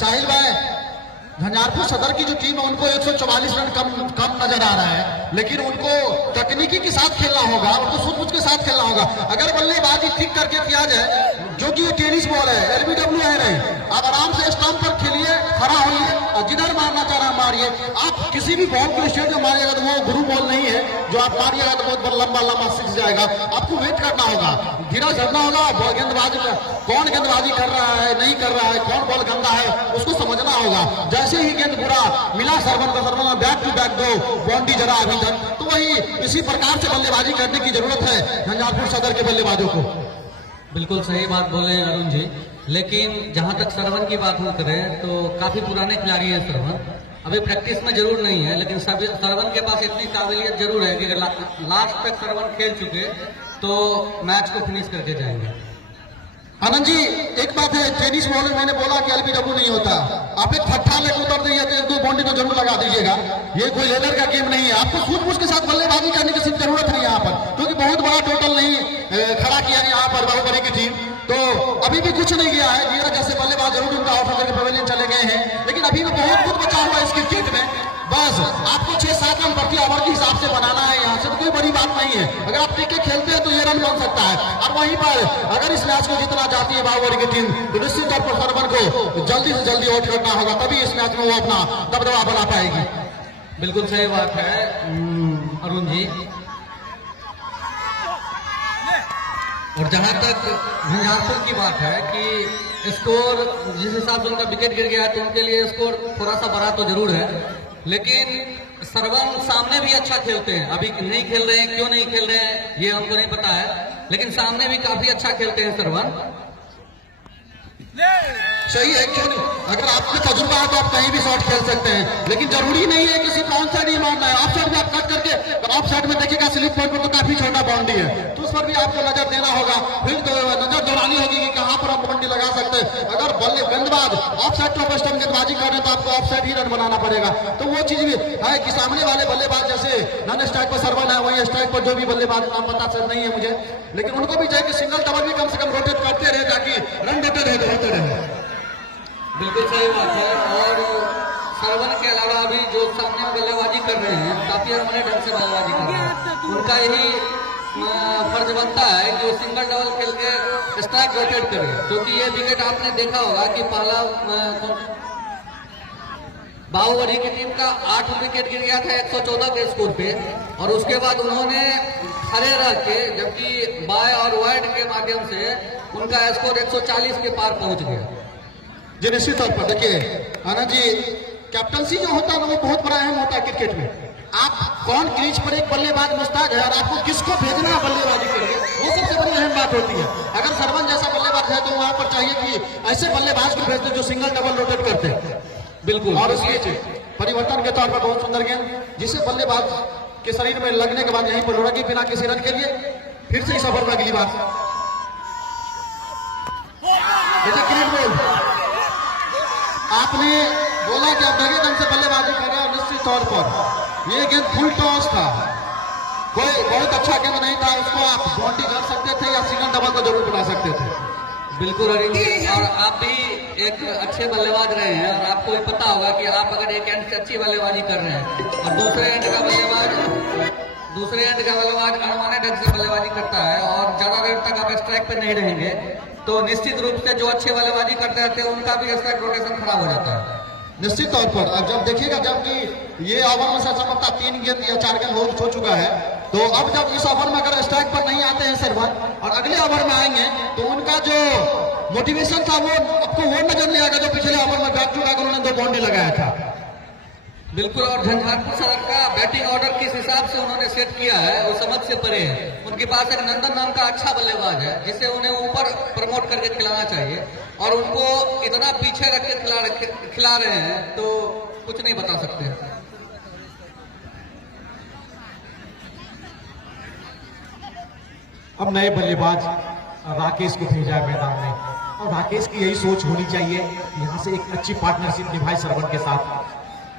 साहिल भाई, झंझारपुर सदर की जो टीम है उनको 144 रन कम नजर आ रहा है, लेकिन उनको तकनीकी के साथ खेलना होगा, उनको सूझबूझ के साथ खेलना होगा। अगर बल्लेबाजी ठीक करके किया जाए, जो कि ये टेनिस बॉल है, एलबीडब्ल्यू है नहीं, आप आराम से स्टंप पर खेलिए, खड़ा होइए और जिधर मारना चाह रहा मारिए। आप किसी भी बॉल को स्टेट में मारिएगा तो वो गुरु बॉल नहीं है, जो आप मारिएगा तो बहुत लंबा लंबा सिक्स जाएगा। आपको वेट करना होगा, धीरा चढ़ना होगा। गेंदबाजी कौन गेंदबाजी कर रहा है, नहीं कर रहा है, कौन बॉल गंदा है, उसको समझना होगा। जैसे ही गेंद बुरा मिला सरवन का, सरवन बैक टू बैक दो बाउंड्री जरा अभी तक, तो वही इसी प्रकार से बल्लेबाजी करने की जरूरत है झंझारपुर सदर के बल्लेबाजों को। बिल्कुल सही बात बोले अरुण जी, लेकिन जहां तक सरवन की बात हम करें तो काफी पुराने खिलाड़ी हैं सरवन, अभी प्रैक्टिस में जरूर नहीं है, लेकिन सरवन के पास इतनी काबिलियत जरूर है कि अगर लास्ट तक सरवन खेल चुके तो मैच को फिनिश करके जाएंगे। आनंद जी, एक बात है, टेनिस बॉल में मैंने बोला कि एलबीडब्ल्यू नहीं होता, आप एक फट्टा लेकर उतर दीजिए तो 2 बाउंड्री तो जरूर लगा दीजिएगा। ये कोई लेदर का गेम नहीं है, आपको सूझबूझ के साथ बल्लेबाजी करने की सिर्फ जरूरत नहीं है यहाँ पर, क्योंकि बहुत बड़ा टोटल नहीं खड़ा किया यहाँ पर बाहुबली की टीम, तो अभी भी कुछ नहीं किया है। नीरज जैसे बल्लेबाज जरूर उनका आउट होकर पवेलियन चले गए हैं, लेकिन अभी भी बहुत कुछ बचा हुआ है इस क्रिकेट में। बस आपको 6-7 रन प्रति ओवर के हिसाब से बनाना है, यहाँ से तो कोई बड़ी बात नहीं है। अगर आप क्रिकेट खेलते हैं तो ये रन बन सकता है, और वहीं पर अगर इस मैच को जीतना चाहती है बाहुबली की टीम, तो निश्चित तौर पर सरवन को जल्दी से जल्दी आउट करना होगा, तभी इस मैच में वो अपना दबदबा बना पाएगी। बिल्कुल सही बात है अरुण जी। और जहां तक झंझारपुर की बात है कि स्कोर जिस हिसाब से उनका विकेट गिर गया है तो उनके लिए स्कोर थोड़ा सा बड़ा तो जरूर है, लेकिन सरवन सामने भी अच्छा खेलते हैं। अभी नहीं खेल रहे हैं, क्यों नहीं खेल रहे हैं ये हमको नहीं पता है, लेकिन सामने भी काफी अच्छा खेलते हैं सरवन। सही है, क्यों नहीं? अगर आपको तजुर्बा है तो आप कहीं भी शॉट खेल सकते हैं, लेकिन जरूरी नहीं है कि सिर्फ ऑन साइड ही मारना है। ऑफ साइड में आप कट करके ऑफ साइड में देखिएगा स्लिप पॉइंट पर तो काफी छोटा बाउंड्री है, तो उस पर भी आपको नजर देना होगा, फिर तो नजर दौड़ानी होगी कि कहां पर आप बाउंड्री लगा सकते अगर गेंदबाज ऑफ साइड टॉप स्टंप गेंदबाजी कर रहे हैं तो आपको ऑफ साइड ही रन बनाना पड़ेगा। तो वो चीज भी है कि सामने वाले बल्लेबाज जैसे नॉन स्ट्राइक पर सरवन है, वही स्ट्राइक पर जो भी बल्लेबाज नाम पता चल नहीं है मुझे, लेकिन उनको भी चाहिए कि सिंगल डबल भी कम से कम रोटेट करते रहे ताकि रन देते रहे तो होते रहे। बिल्कुल सही बात है। और सरवन के अलावा अभी जो सामने बल्लेबाजी कर रहे हैं काफी अनोखे ढंग से बल्लेबाजी कर रहे हैं, उनका यही फर्ज बनता है कि वो सिंगल डबल खेल के स्ट्राइक रोटेट करें, क्योंकि ये विकेट आपने देखा होगा कि पहला बाहुबली की टीम का 8 विकेट गिर गया था 114 के स्कोर पे, और उसके बाद उन्होंने खड़े रह के, जबकि बाय और वाइड के माध्यम से उनका स्कोर 140 के पार पहुंच गया। जी निश्चित तौर पर देखिए आनंद जी, कैप्टनसी जो होता है ना वो बहुत बड़ा अहम होता है क्रिकेट में। आप कौन क्रीज पर एक बल्लेबाज मुस्ताद है और आपको किसको भेजना है बल्लेबाजी के लिए, वो सबसे बड़ी अहम बात होती है। अगर सरवन जैसा बल्लेबाज है तो वहां पर चाहिए कि ऐसे बल्लेबाज को भेजते जो सिंगल डबल रोटेट करते हैं। बिल्कुल। और उसके परिवर्तन के तौर पर बहुत सुंदर गेंद जिसे बल्लेबाज के शरीर में लगने के बाद यहीं पर लुढ़की बिना किसी रन के लिए फिर से इस ओवर में अगली बार क्रिकेट बॉल आपने बोला कि आप बढ़िया ढंग से बल्लेबाजी कर रहे हैं, और निश्चित तौर पर ये गेंद फुल टॉस था, कोई बहुत अच्छा गेंद नहीं था, उसको आप बाउंड्री कर सकते थे या सिंगल डबल को जरूर बना सकते थे। बिल्कुल अरिंद जी, और आप भी एक अच्छे बल्लेबाज रहे हैं और आपको भी पता होगा कि आप अगर एक एंड से अच्छी बल्लेबाजी कर रहे हैं और दूसरे एंड का बल्लेबाज अनमाने ढंग से बल्लेबाजी करता है और ज्यादा देर तक आप स्ट्राइक पे नहीं रहेंगे, तो निश्चित रूप से जो अच्छे बल्लेबाजी करते रहते हैं उनका भी स्ट्राइक रोटेशन खराब हो जाता है। निश्चित तौर पर अब जब देखिएगा, जबकि ये ओवर में चमकता 3 गेंद या 4 गेंद हो चुका है, तो अब जब इस ओवर में अगर स्ट्राइक पर नहीं आते हैं सरवन और अगले ओवर में आएंगे तो उनका जो मोटिवेशन था वो आपको वो नजर नहीं आएगा जो पिछले ओवर में बैक टू बैक उन्होंने 2 बाउंड्री लगाया था। बिल्कुल। और झंझारपुर सदर का बैटिंग ऑर्डर किस हिसाब से उन्होंने सेट किया है वो समझ से परे है। उनके पास एक नंदन नाम का अच्छा बल्लेबाज है जिसे उन्हें ऊपर प्रमोट करके खिलाना चाहिए, और उनको इतना पीछे रख के खिला रहे हैं तो कुछ नहीं बता सकते। अब नए बल्लेबाज राकेश को भेजा है मैदान में, और राकेश की यही सोच होनी चाहिए, यहाँ से एक अच्छी पार्टनरशिप निभाए सरवन के साथ,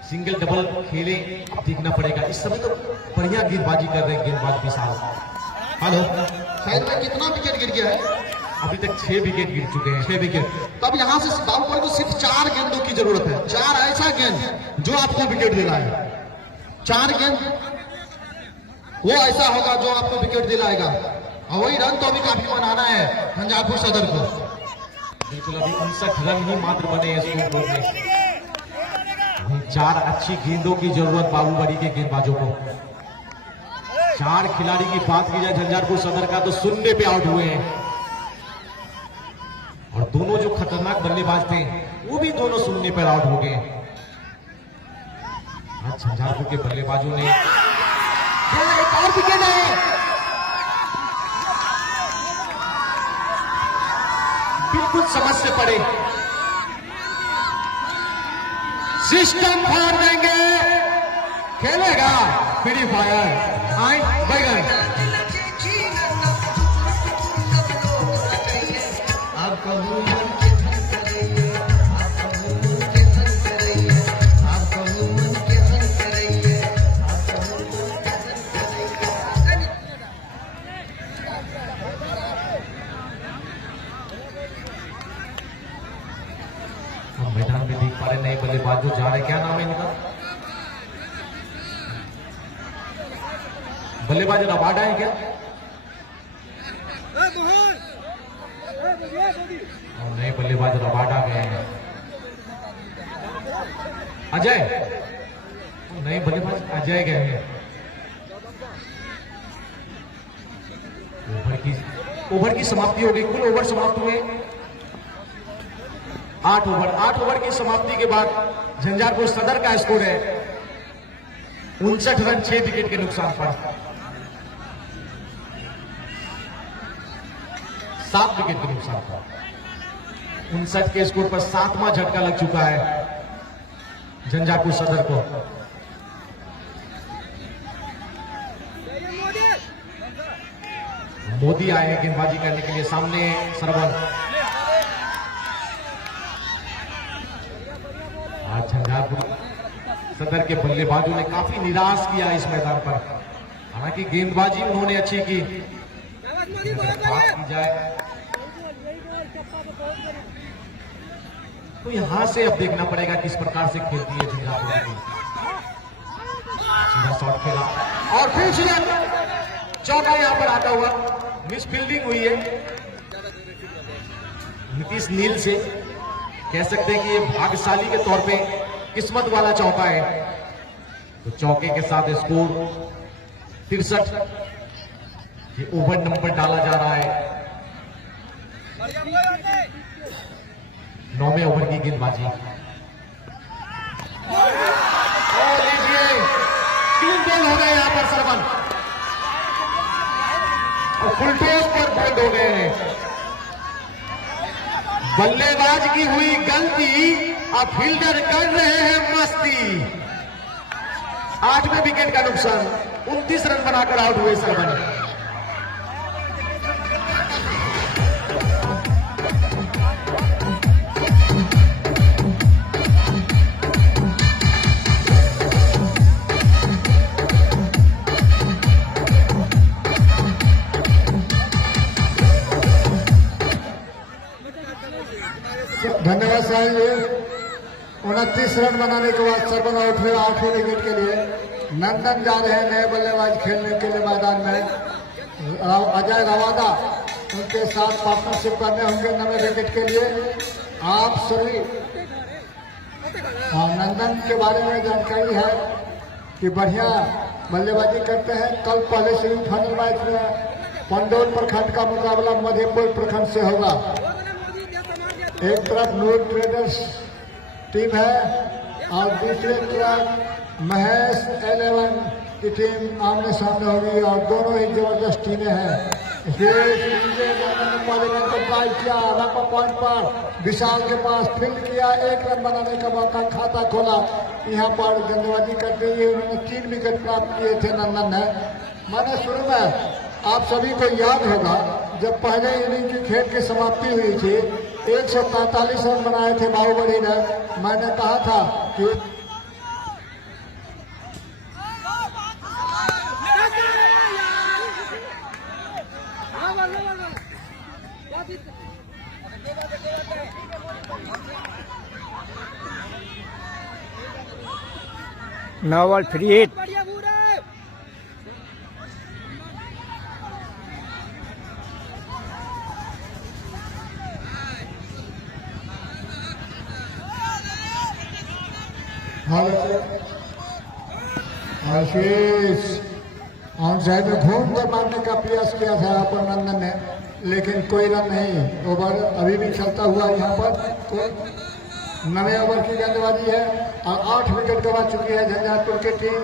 सिंगल डबल खेले, अब देखना पड़ेगा। इस समय तो बढ़िया गेंदबाजी कर रहे हैं गेंदबाज विशाल। हेलो, शायद में कितना विकेट गिर गया है? अभी तक 6 विकेट गिर चुके हैं। 6 विकेट। तब यहाँ से बाहुबली को सिर्फ 4 गेंदों की जरूरत है, 4 ऐसा गेंद जो आपको विकेट दिलाए। 4 गेंद वो ऐसा होगा जो आपको विकेट दिलाएगा, और वही रन तो अभी काफी बनाना है झंझारपुर सदर को। बिल्कुल, अभी 59 रन ही मात्र बने हैं स्कोर बोर्ड में। 4 अच्छी गेंदों की जरूरत बाहुबली के गेंदबाजों को। 4 खिलाड़ी की बात की जाए झंझारपुर सदर का तो 0 पे आउट हुए हैं, और दोनों जो खतरनाक बल्लेबाज थे वो भी दोनों 0 पर आउट हो गए। आज झंझारपुर के बल्लेबाजों ने एक और विकेट है, बिल्कुल समझ से पड़े, सिस्टम फाड़ देंगे, खेलेगा फ्री फायर। आई बैगन मैदान में देख पा रहे नए बल्लेबाज जो जा रहे, क्या नाम है इनका? बल्लेबाज रबाडा है क्या? और नए बल्लेबाज रबाडा गए हैं। अजय, नए बल्लेबाज अजय गए हैं। ओवर की समाप्ति हो गई। कुल ओवर समाप्त हुए 8 ओवर। 8 ओवर की समाप्ति के बाद झंझारपुर सदर का स्कोर है 59 रन 6 विकेट के नुकसान पर। 7 विकेट के नुकसान पर 59 के स्कोर पर 7वां झटका लग चुका है झंझारपुर सदर को। मोदी आए हैं गेंदबाजी करने के लिए। सामने सरवन सदर के बल्लेबाजों ने काफी निराश किया इस मैदान पर। हालांकि गेंदबाजी उन्होंने अच्छी की। बात की जाए तो यहां से अब देखना पड़ेगा किस प्रकार से खेलती है झंझारपुर की। सीधा शॉट खेला और खूबसूरत चौका यहां पर आता हुआ। मिस फील्डिंग हुई है नीतीश नील से। कह सकते हैं कि ये भाग्यशाली के तौर पे किस्मत वाला चौका है। तो चौके के साथ स्कोर 63। ये ओवर नंबर डाला जा रहा है। 9वें ओवर की गेंदबाजी। और लीजिए 3 बॉल हो गए यहां पर सरवन और फुल टॉस पर बॉल हो गए हैं। बल्लेबाज की हुई गलती, अब फील्डर कर रहे हैं मस्ती। 8वें विकेट का नुकसान। 29 रन बनाकर आउट हुए सरवन। धन्यवाद साहिल जी। 29 रन बनाने के बाद सरवन आउट हुए 8वें विकेट के लिए। नंदन जा रहे हैं नए बल्लेबाज खेलने के लिए मैदान में। अजय रवादा उनके साथ पार्टनरशिप करने होंगे 9वें विकेट के लिए। आप सभी नंदन के बारे में जानकारी है कि बढ़िया बल्लेबाजी करते हैं। कल पहले सेमीफाइनल मैच में पंडौल प्रखंड का मुकाबला मधेपुर प्रखंड से होगा। एक तरफ नूर ट्रेडर्स टीम है और दूसरी तरफ महेश 11 की टीम आमने सामने होगी और दोनों ही जबरदस्त टीमें हैं। पॉइंट पर विशाल के पास फील्ड किया, 1 रन बनाने का मौका, खाता खोला। यहाँ पर गेंदबाजी करते हुए उन्होंने 3 विकेट प्राप्त किए थे नंदन ने। मैंने शुरू में आप सभी को याद होगा जब पहले इनिंग की खेल की समाप्ति हुई थी 143 रन बनाए थे बाहुबली ने। मैंने कहा था कि नौ ball free hit. Ashish on side में घूम कर मारने का प्रयास किया था अपन नंदन ने, लेकिन कोई रन नहीं। ओवर अभी भी चलता हुआ यहाँ पर। तो 9वें ओवर की गेंदबाजी है और 8 विकेट गवा चुकी है झंझारपुर की टीम,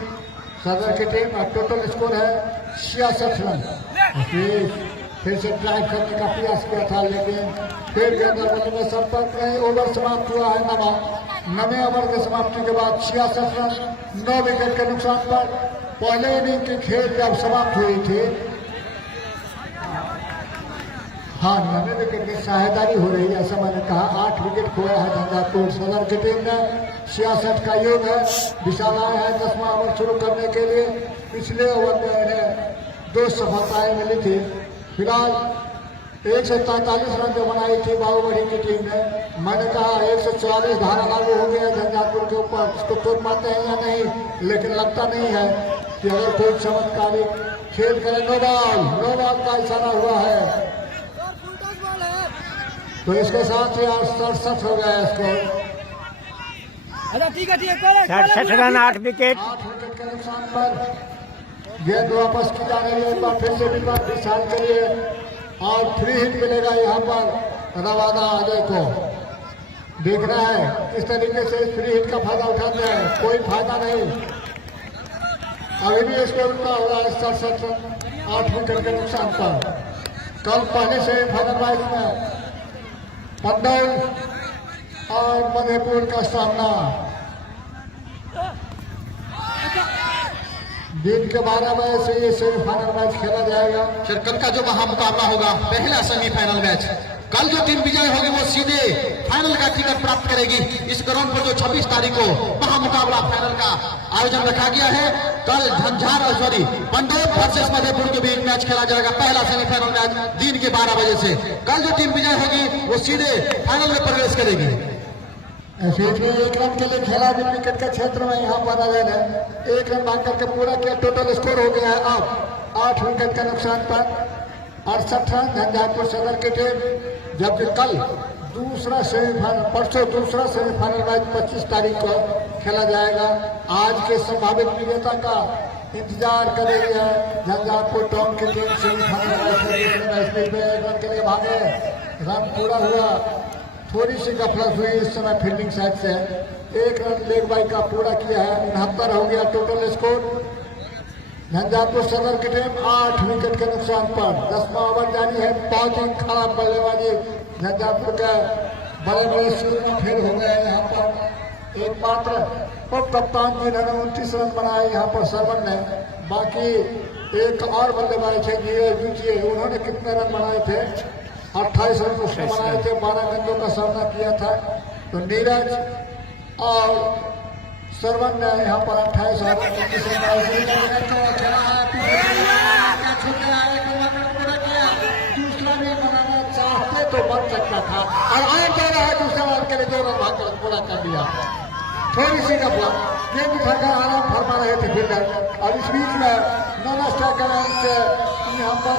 सदर की टीम। और टोटल स्कोर है 66 रन। फिर से ड्राइव करने का प्रयास किया था लेकिन फिर गेंदबाजी में संपर्क नहीं। ओवर समाप्त हुआ है 9वें ओवर की समाप्ति के बाद 66 रन 9 विकेट के नुकसान पर। पहले इनिंग की खेल जब समाप्त हुई थी, हाँ 9वें विकेट की साझेदारी हो रही है ऐसा मैंने कहा। 8 विकेट खोया है झंझारपुर सदर की टीम ने। 66 का योग है। विशाल आए हैं 10वां ओवर शुरू करने के लिए। पिछले ओवर में इन्हें 2 सफलताएं मिली थी। फिलहाल 143 रन जो बनाई थी बाहुबली की टीम ने। मैंने कहा 144 धारा लागू हो गया झंझारपुर के ऊपर। इसको तोड़ पाते हैं या नहीं, लेकिन लगता नहीं है कि अगर कोई चमत्कारिक खेल करे। नो बॉल का इशारा हुआ है तो इसके साथ ही 67 हो गया स्कोर। 67 run 8 wicket. 8 विकेट के नुकसान पर गेंद वापस की जा रही है। एक बार फिर से विशाल के लिए और फ्री हिट मिलेगा यहाँ पर रवादा अजय को। देखना है किस तरीके से इस फ्री हिट का फायदा उठाते हैं। कोई फायदा नहीं। अभी भी स्कोर उतना हो रहा है 67 रन 8 विकेट के नुकसान पर। कल पहले से फाइनल मैच में पंडौल और मधेपुर का सामना दिन के 12 बजे से ये सेमीफाइनल मैच खेला जाएगा। फिर कल का जो महामुकाबला होगा, पहला सेमीफाइनल मैच कल जो टीम विजय होगी वो सीधे फाइनल का टिकट प्राप्त करेगी। इस ग्राउंड पर जो 26 तारीख को महामुकाबला फाइनल का आयोजन रखा गया है, कल पंडोप वर्सेस मधेपुर के बीच मैच खेला जाएगा। पहला सेमीफाइनल मैच दिन के 12 बजे से। कल जो टीम विजय होगी वो सीधे फाइनल में प्रवेश करेगी। एक रन के लिए खेला भी विकेट के क्षेत्र में यहाँ पर आयोजन है। 1 रन मांग करके पूरा किया, टोटल स्कोर हो गया है अब 8 विकेट के नुकसान पर 68 रन झंझारपुर सदर की टीम। जबकि कल दूसरा सेमीफाइनल, परसों दूसरा सेमीफाइनल मैच 25 तारीख को खेला जाएगा। आज के संभावित विजेता का इंतजार कर रही है झंझारपुर टाउन की टीम। सेमीफाइनल मैच में 1 रन के लिए भागे, रन पूरा हुआ, थोड़ी सी गफलत हुई इस समय फील्डिंग साइड से। 1 रन लेग बाई का पूरा किया है, 69 हो गया टोटल स्कोर। झंझारपुर सदर की टीम 8 विकेट के नुकसान पर 10वां ओवर जारी है। बहुत ही खराब बल्लेबाजी झंझारपुर का, बड़े शुरू में फेल हो गए यहाँ पर। एक मात्र उप कप्तान जिन्होंने 29 रन बनाए यहाँ पर सरवन ने, बाकी एक और बल्लेबाज थे जीए, उन्होंने कितने रन बनाए थे? 28 रन उसने बनाए थे, 12 गेंदों का सामना किया था। तो नीरज और सरवन ने यहाँ पर 28 रन दूसरा भी बनाना चाहते तो बन सकता था, और आए जा रहा है दूसरा ओवर के लिए 2 रन भागकर पूरा कर दिया। थोड़ी सी गफला, गेंद उठाकर आराम फरमा रहे थे फील्डर, और इस बीच में नॉन स्ट्राइकर से यहाँ पर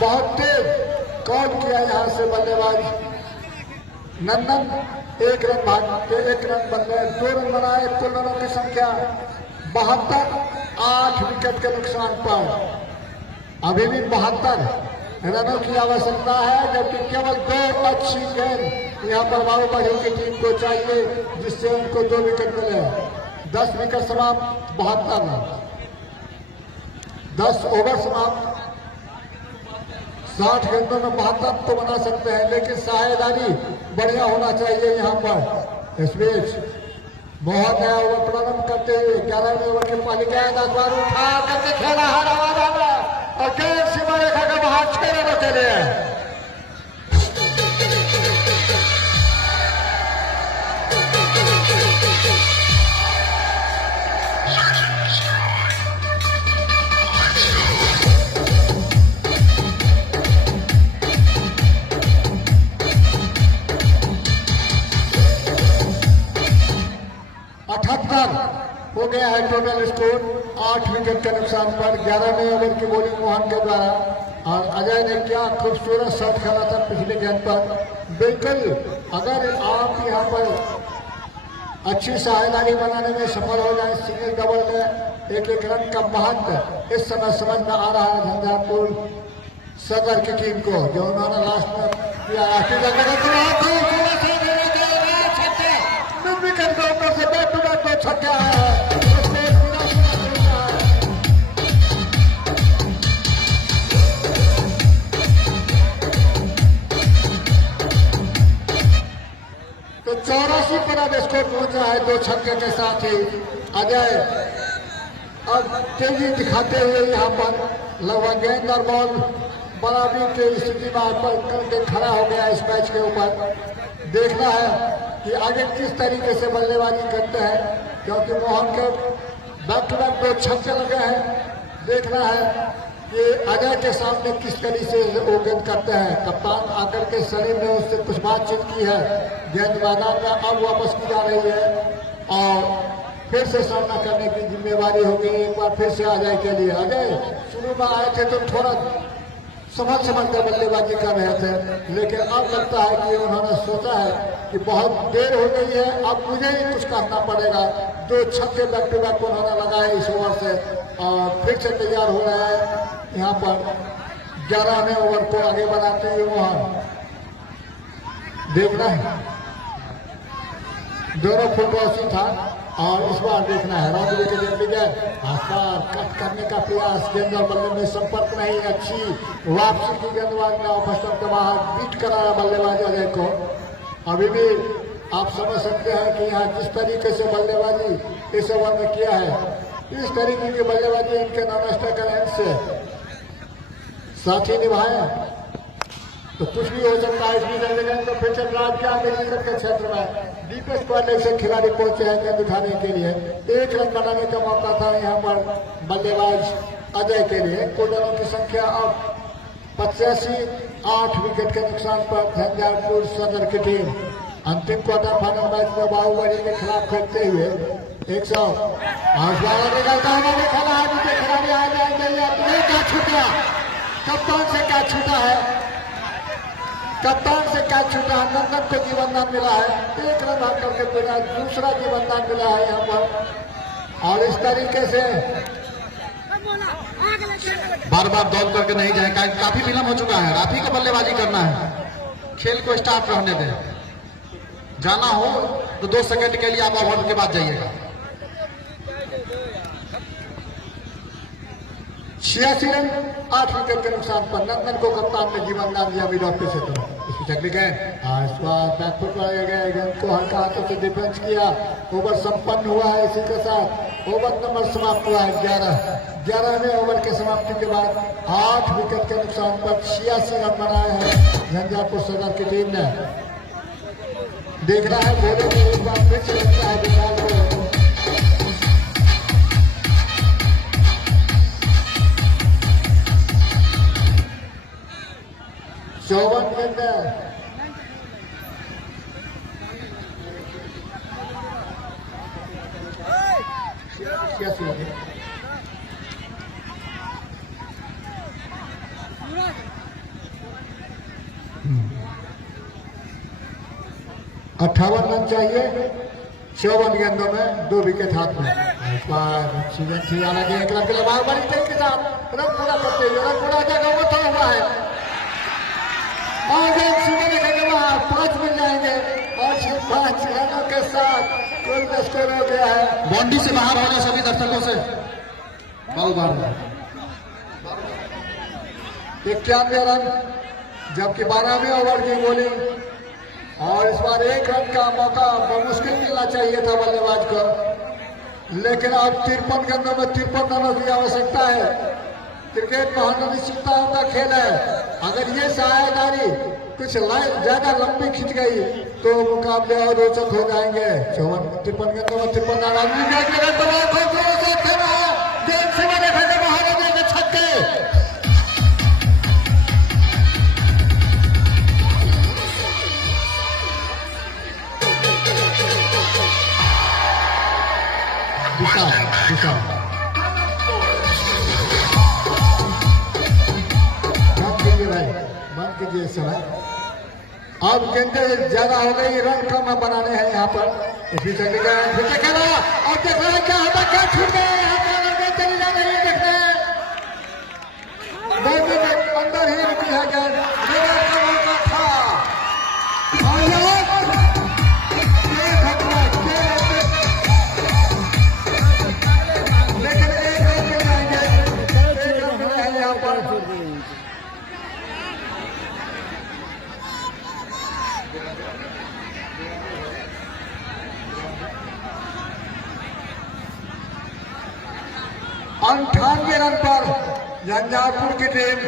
बहुत तेज कॉल किया यहाँ से बल्लेबाज नंदन। 1 रन भाग के 1 रन बल्ले 2 रन बनाए। कुल रनों की संख्या 72, 8 विकेट के नुकसान पर। अभी भी 72 रनों की आवश्यकता है, जबकि केवल 2 अच्छी गेंद यहाँ पर बाबूबाड़ी की टीम को चाहिए, जिससे उनको 2 विकेट मिले। 10 विकेट समाप्त, 72 रन, 10 ओवर समाप्त। 60 गेंदों में 72 तो बना सकते हैं, लेकिन साझेदारी बढ़िया होना चाहिए यहाँ पर। इस बीच बहुत नया ओवर प्रारंभ करते हुए 11वें ओवर की पहली गेंद 10 बार उठा करके खेला है रवाना, और गेंद सीमा रेखा के बाहर 6 रनों के लिए। हो गया है टोटल स्कोर 8 विकेट के नुकसान पर। 11वें ओवर की बॉलिंग मोहन के द्वारा, और अजय ने क्या खूबसूरत शॉट खेला था पिछले गेंद पर। बिल्कुल अगर आप यहाँ पर अच्छी साझेदारी बनाने में सफल हो जाए, सिंगल डबल में 1-1 रन का महत्व इस समय समझ में आ रहा है झंझारपुर सदर की टीम को, जो उन्होंने लास्ट में किया। विकेट के ऊपर से बैक टू बैक 2 छक्के आए हैं। तो 84 पर अब स्कोर पहुंचा है 2 छक्के के साथ ही। अजय अब तेजी दिखाते हुए यहाँ पर लगभग गेंद और बॉल बराबरी की स्थिति में आकर करके खड़ा हो गया इस मैच के ऊपर। देखना है कि आगे किस तरीके से बल्लेबाजी करते हैं, क्योंकि मोहन के बैक टू बैक 2 छक्के लगे हैं। देखना है कि अजय के सामने किस तरीके से वो गेंद करते हैं। कप्तान आकर के सलीम ने उससे कुछ बातचीत की है, गेंद मैदान में अब वापस की जा रही है, और फिर से सामना करने की जिम्मेवारी होगी एक बार फिर से अजय के लिए। अजय शुरू में आए थे तो थोड़ा समझ कर बल्लेबाजी कर रहे थे, लेकिन अब लगता है कि उन्होंने सोचा है कि बहुत देर हो गई है, अब मुझे ही कुछ करना पड़ेगा। 2 छक्के बैक टू बैक उन्होंने लगाए इस ओवर से, और फिर से तैयार हो रहा है यहाँ पर 11वें ओवर को आगे बढ़ाते हुए मोहन। देखना है, दोनों फुटबॉल था, और इस बार देखना है राउंड विकेट विजय आसपार कट करने का प्रयास। गेंद और बल्ले में संपर्क नहीं, अच्छी वापसी की गेंदबाज ने ऑफस्टम्प के बाहर बीट कराया बल्लेबाज अजय को। अभी भी आप समझ सकते हैं कि यहाँ जिस तरीके से बल्लेबाजी इस ओवर में किया है, इस तरीके की बल्लेबाजी इनके नॉन स्ट्राइकर एंड से साथी निभाए तो कुछ भी हो सकता है। इसमें चलेगा तो फिर चल राज के आगे विकेट के क्षेत्र में दीपेश पांडे से खिलाड़ी पहुंचे हैं गेंद उठाने के लिए। 1 रन बनाने का मौका था यहाँ पर बल्लेबाज अजय के लिए। कुल रनों की संख्या अब 85, 8 विकेट के नुकसान पर झंझारपुर सदर की टीम अंतिम क्वार्टर फाइनल मैच में बाहुबली के खिलाफ खेलते हुए 100 निकलता उन्होंने खेला है। दूसरे खिलाड़ी आ जाएंगे। क्या छूटा, कप्तान से क्या छूटा है, कप्तान से क्या छूटा है। नंदन को जीवनदान मिला है। 1 रन हाथ करके बिना दूसरा जीवनदान मिला है यहाँ पर। और इस तरीके से बार बार दौड़ करके नहीं जाए, काफी विलंब हो चुका है। राफी को बल्लेबाजी करना है, खेल को स्टार्ट रहने दें। जाना हो तो 2 सेकंड के लिए आप ओवर के बाद जाइएगा। 86 रन 8 विकेट के नुकसान पर नंदन को कप्तान ने जीवनदान दिया मिड ऑफ से। तो इसकी टेक्निक है इस बार बैकफुट पर गए, गेंद को हल्का हाथों से डिफेंस किया। ओवर संपन्न हुआ है। इसी के साथ ओवर नंबर समाप्त हुआ है 11वें ओवर के समाप्ति के बाद 8 विकेट के नुकसान पर 86 रन बनाए हैं झंझारपुर सदर की टीम ने। देखना है भोले में एक बार फिर से लगता है विशाल को। चौवन गेंद कैसी है 58 रन चाहिए 54 गेंदों में 2 विकेट हाथ में। इस बार सीजन थी हालांकि 1 रन के लिए बड़ी तेजी के साथ रन पूरा करते हुए रन पूरा जगह वो तो हुआ है। और गेंद सीधे निकलने वहां 5 मिल जाएंगे और 5 रनों के साथ कुल स्कोर हो गया है। बाउंड्री से बाहर हो जाए सभी दर्शकों से। बॉल बार 91 रन जबकि 12वें ओवर की बॉलिंग। और इस बार 1 रन का मौका मुश्किल मिलना चाहिए था बल्लेबाज को, लेकिन अब 53 गेंदों में 53 रनों की आवश्यकता है। क्रिकेट में अनिश्चितताओं का खेल है। अगर ये साझेदारी कुछ ज्यादा लंबी खिंच गई तो मुकाबले और रोचक हो जाएंगे। 53 गेंदों में 53 रन छक्के। बंद कीजिए समय। अब गेंदें ज्यादा हो गई, रन कम बनाने हैं यहाँ पर। इसी खेला और देख रहे हैं क्या होता, क्या छूट गए चली जा रही है। देख रहे हैं अंदर ही रुकी है गेंद था। लेकिन 1 रन मिल जाएंगे, 1 रन मिले हैं यहाँ पर। अंठानवे रन पर झंझारपुर की टीम।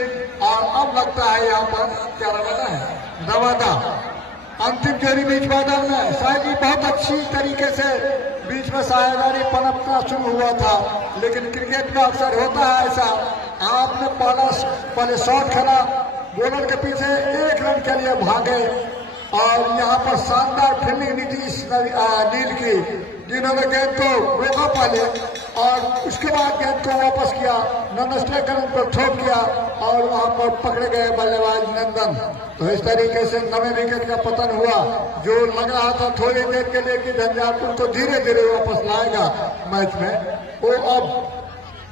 और अब लगता है यहाँ पर क्या रवाना है रवाना अंतिम जोड़ी बीच मैदान में। शायद बहुत अच्छी तरीके से बीच में साझेदारी पनपना शुरू हुआ था, लेकिन क्रिकेट में अक्सर होता है ऐसा। आपने पहले शॉट खेला, बॉलर के पीछे 1 रन के लिए भागे और यहाँ पर शानदार फील्डिंग नीतीश नील की, जिन्होंने गेंद को रोका पहले और उसके बाद गेंद को वापस किया, नॉन स्ट्राइक रन पर ठोक किया और वहां पर पकड़े गए बल्लेबाज नंदन। तो इस तरीके से 9वें विकेट का पतन हुआ। जो लग रहा था थोड़ी देर के लिए कि झंझारपुर को धीरे धीरे वापस लाएगा मैच में, वो अब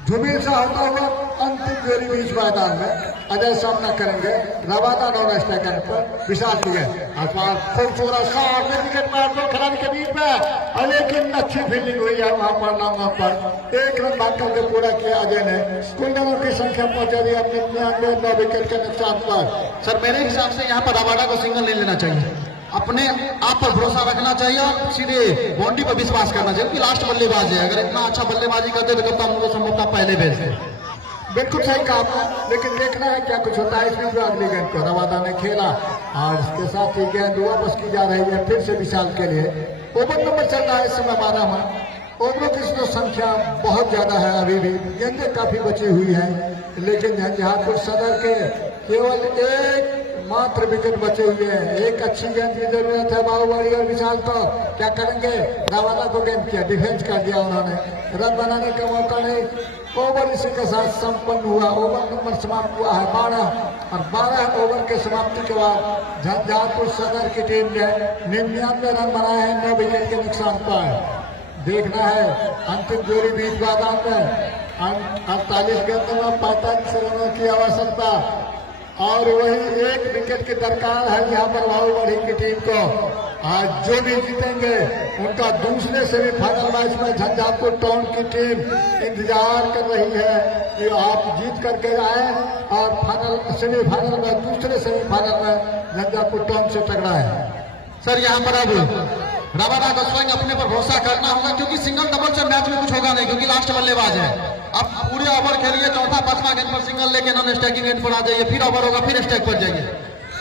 झुमीर से होता हुआ अंतिम जोड़ी बीच मैदान में अजय सामना करेंगे रवाना नॉन स्ट्राइकर पर विशाल विकेट। आसमान खूबसूरत शॉट विकेट पर 2 खिलाड़ी के बीच में, और लेकिन अच्छी फील्डिंग हुई है वहां पर लॉन्ग ऑन पर। 1 रन भाग करके पूरा किया अजय ने। कुल रनों की संख्या पहुंचा दी अपने 9 विकेट के नुकसान पर। सर मेरे हिसाब से यहाँ पर रबाडा को सिंगल नहीं लेना चाहिए, अपने आप पर भरोसा रखना चाहिए और सीधे बाउंड्री पर विश्वास करना चाहिए। लास्ट बल्लेबाज है, अगर इतना अच्छा बल्लेबाजी करते तो कप्तान उनको संभवतः पहले भेज दे। बिल्कुल सही कहा आपने, लेकिन देखना है क्या कुछ होता है। इस बीच अगली गेंद को रवादा ने खेला और इसके साथ ही गेंद वापस की जा रही है फिर से विशाल के लिए। ओवर नंबर चल रहा है इस समय 12 में। ओवरों की संख्या बहुत ज्यादा है, अभी भी गेंदें काफी बची हुई हैं, लेकिन झंझारपुर सदर के केवल एक मात्र विकेट बचे हुए हैं। एक अच्छी गेंद की जरूरत है बाहुबली और विशाल को। क्या करेंगे? रवादा को गेंद किया, डिफेंस कर दिया उन्होंने, रन बनाने का मौका नहीं। ओवर इसी के साथ संपन्न हुआ। ओवर नंबर समाप्त हुआ है 12 और 12 ओवर के समाप्ति के बाद झंझारपुर सदर की टीम ने 99 रन बनाए हैं 9 विकेट के नुकसान पर। देखना है अंतिम जोड़ी बीच मैदान में 48 गेंदों में 45 रनों की आवश्यकता और वही एक विकेट की दरकार है यहाँ पर बाहुबली की टीम को। आज जो भी जीतेंगे उनका दूसरे सेमीफाइनल मैच में झंझारपुर टाउन की टीम इंतजार कर रही है कि आप जीत करके आए और फाइनल सेमीफाइनल में दूसरे सेमीफाइनल में झंझारपुर टाउन से टकराए। सर यहाँ पर अब रवादा को स्वयं अपने पर भरोसा करना होगा, क्योंकि सिंगल डबल से मैच में कुछ होगा नहीं, क्योंकि लास्ट बल्लेबाज है। अब पूरे ओवर खेलिए, चौथा 5वां गेंद पर सिंगल लेके नॉन स्ट्राइकिंग गेंद पर आ जाइए, फिर ओवर होगा, फिर स्ट्राइक पर जाइए।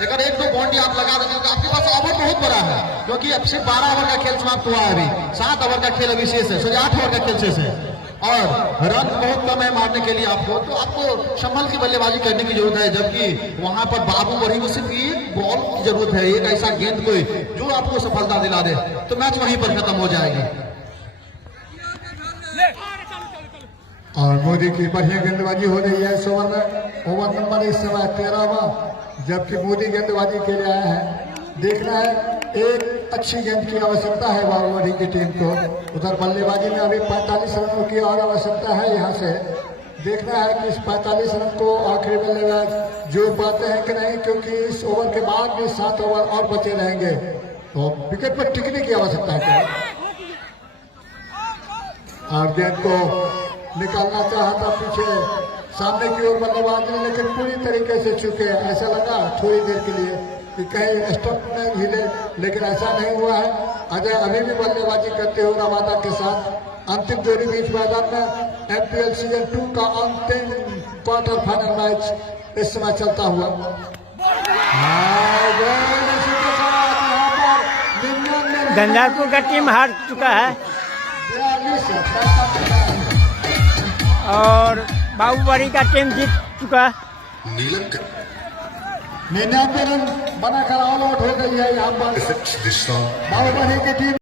अगर 1-2 बाउंड्री आप लगा देंगे तो आपके पास ओवर बहुत बड़ा है, क्योंकि अब सिर्फ 12 ओवर का खेल समाप्त हुआ है। अभी 7 ओवर का खेल अभी शेष है, सोचिए 8 ओवर का खेल शेष है और रन बहुत कम है मारने के लिए आपको, तो आपको संभल की बल्लेबाजी करने की जरूरत है। जबकि वहां पर बाहुबली को सिर्फ एक बॉल की जरूरत है, एक ऐसा गेंद कोई जो आपको सफलता दिला दे, तो मैच वहीं पर खत्म हो जाएगी। और मोदी की बढ़िया गेंदबाजी हो रही है इस ओवर में। ओवर नंबर इस समय 13वां, जबकि मोदी गेंदबाजी के लिए आया है। देखना है एक अच्छी गेंद की आवश्यकता है बाहुबली की टीम को। उधर बल्लेबाजी में अभी 45 रनों की और आवश्यकता है। यहाँ से देखना है कि इस 45 रन को आखिरी बल्लेबाज जोड़ पाते हैं कि नहीं, क्योंकि इस ओवर के बाद भी 7 ओवर और बचे रहेंगे, तो विकेट पर टिकने की आवश्यकता है। और गेंद को निकालना चाहा था पीछे सामने की ओर बल्लेबाज ने, लेकिन पूरी तरीके से चुके। ऐसा लगा थोड़ी देर के लिए कि कहीं स्टंप में हिले, लेकिन ऐसा नहीं हुआ है। अजय अभी भी बल्लेबाजी करते हुए रवादा के साथ। अंतिम जोड़ी बीच मैदान में एमपीएल सीजन 2 का अंतिम क्वार्टर फाइनल मैच इस समय चलता हुआ। झंझारपुर का टीम हार चुका है और बाहुबली का टीम जीत चुका है। 99 रन बनाकर ऑल आउट हो गई है यहाँ पर बाहुबली की टीम।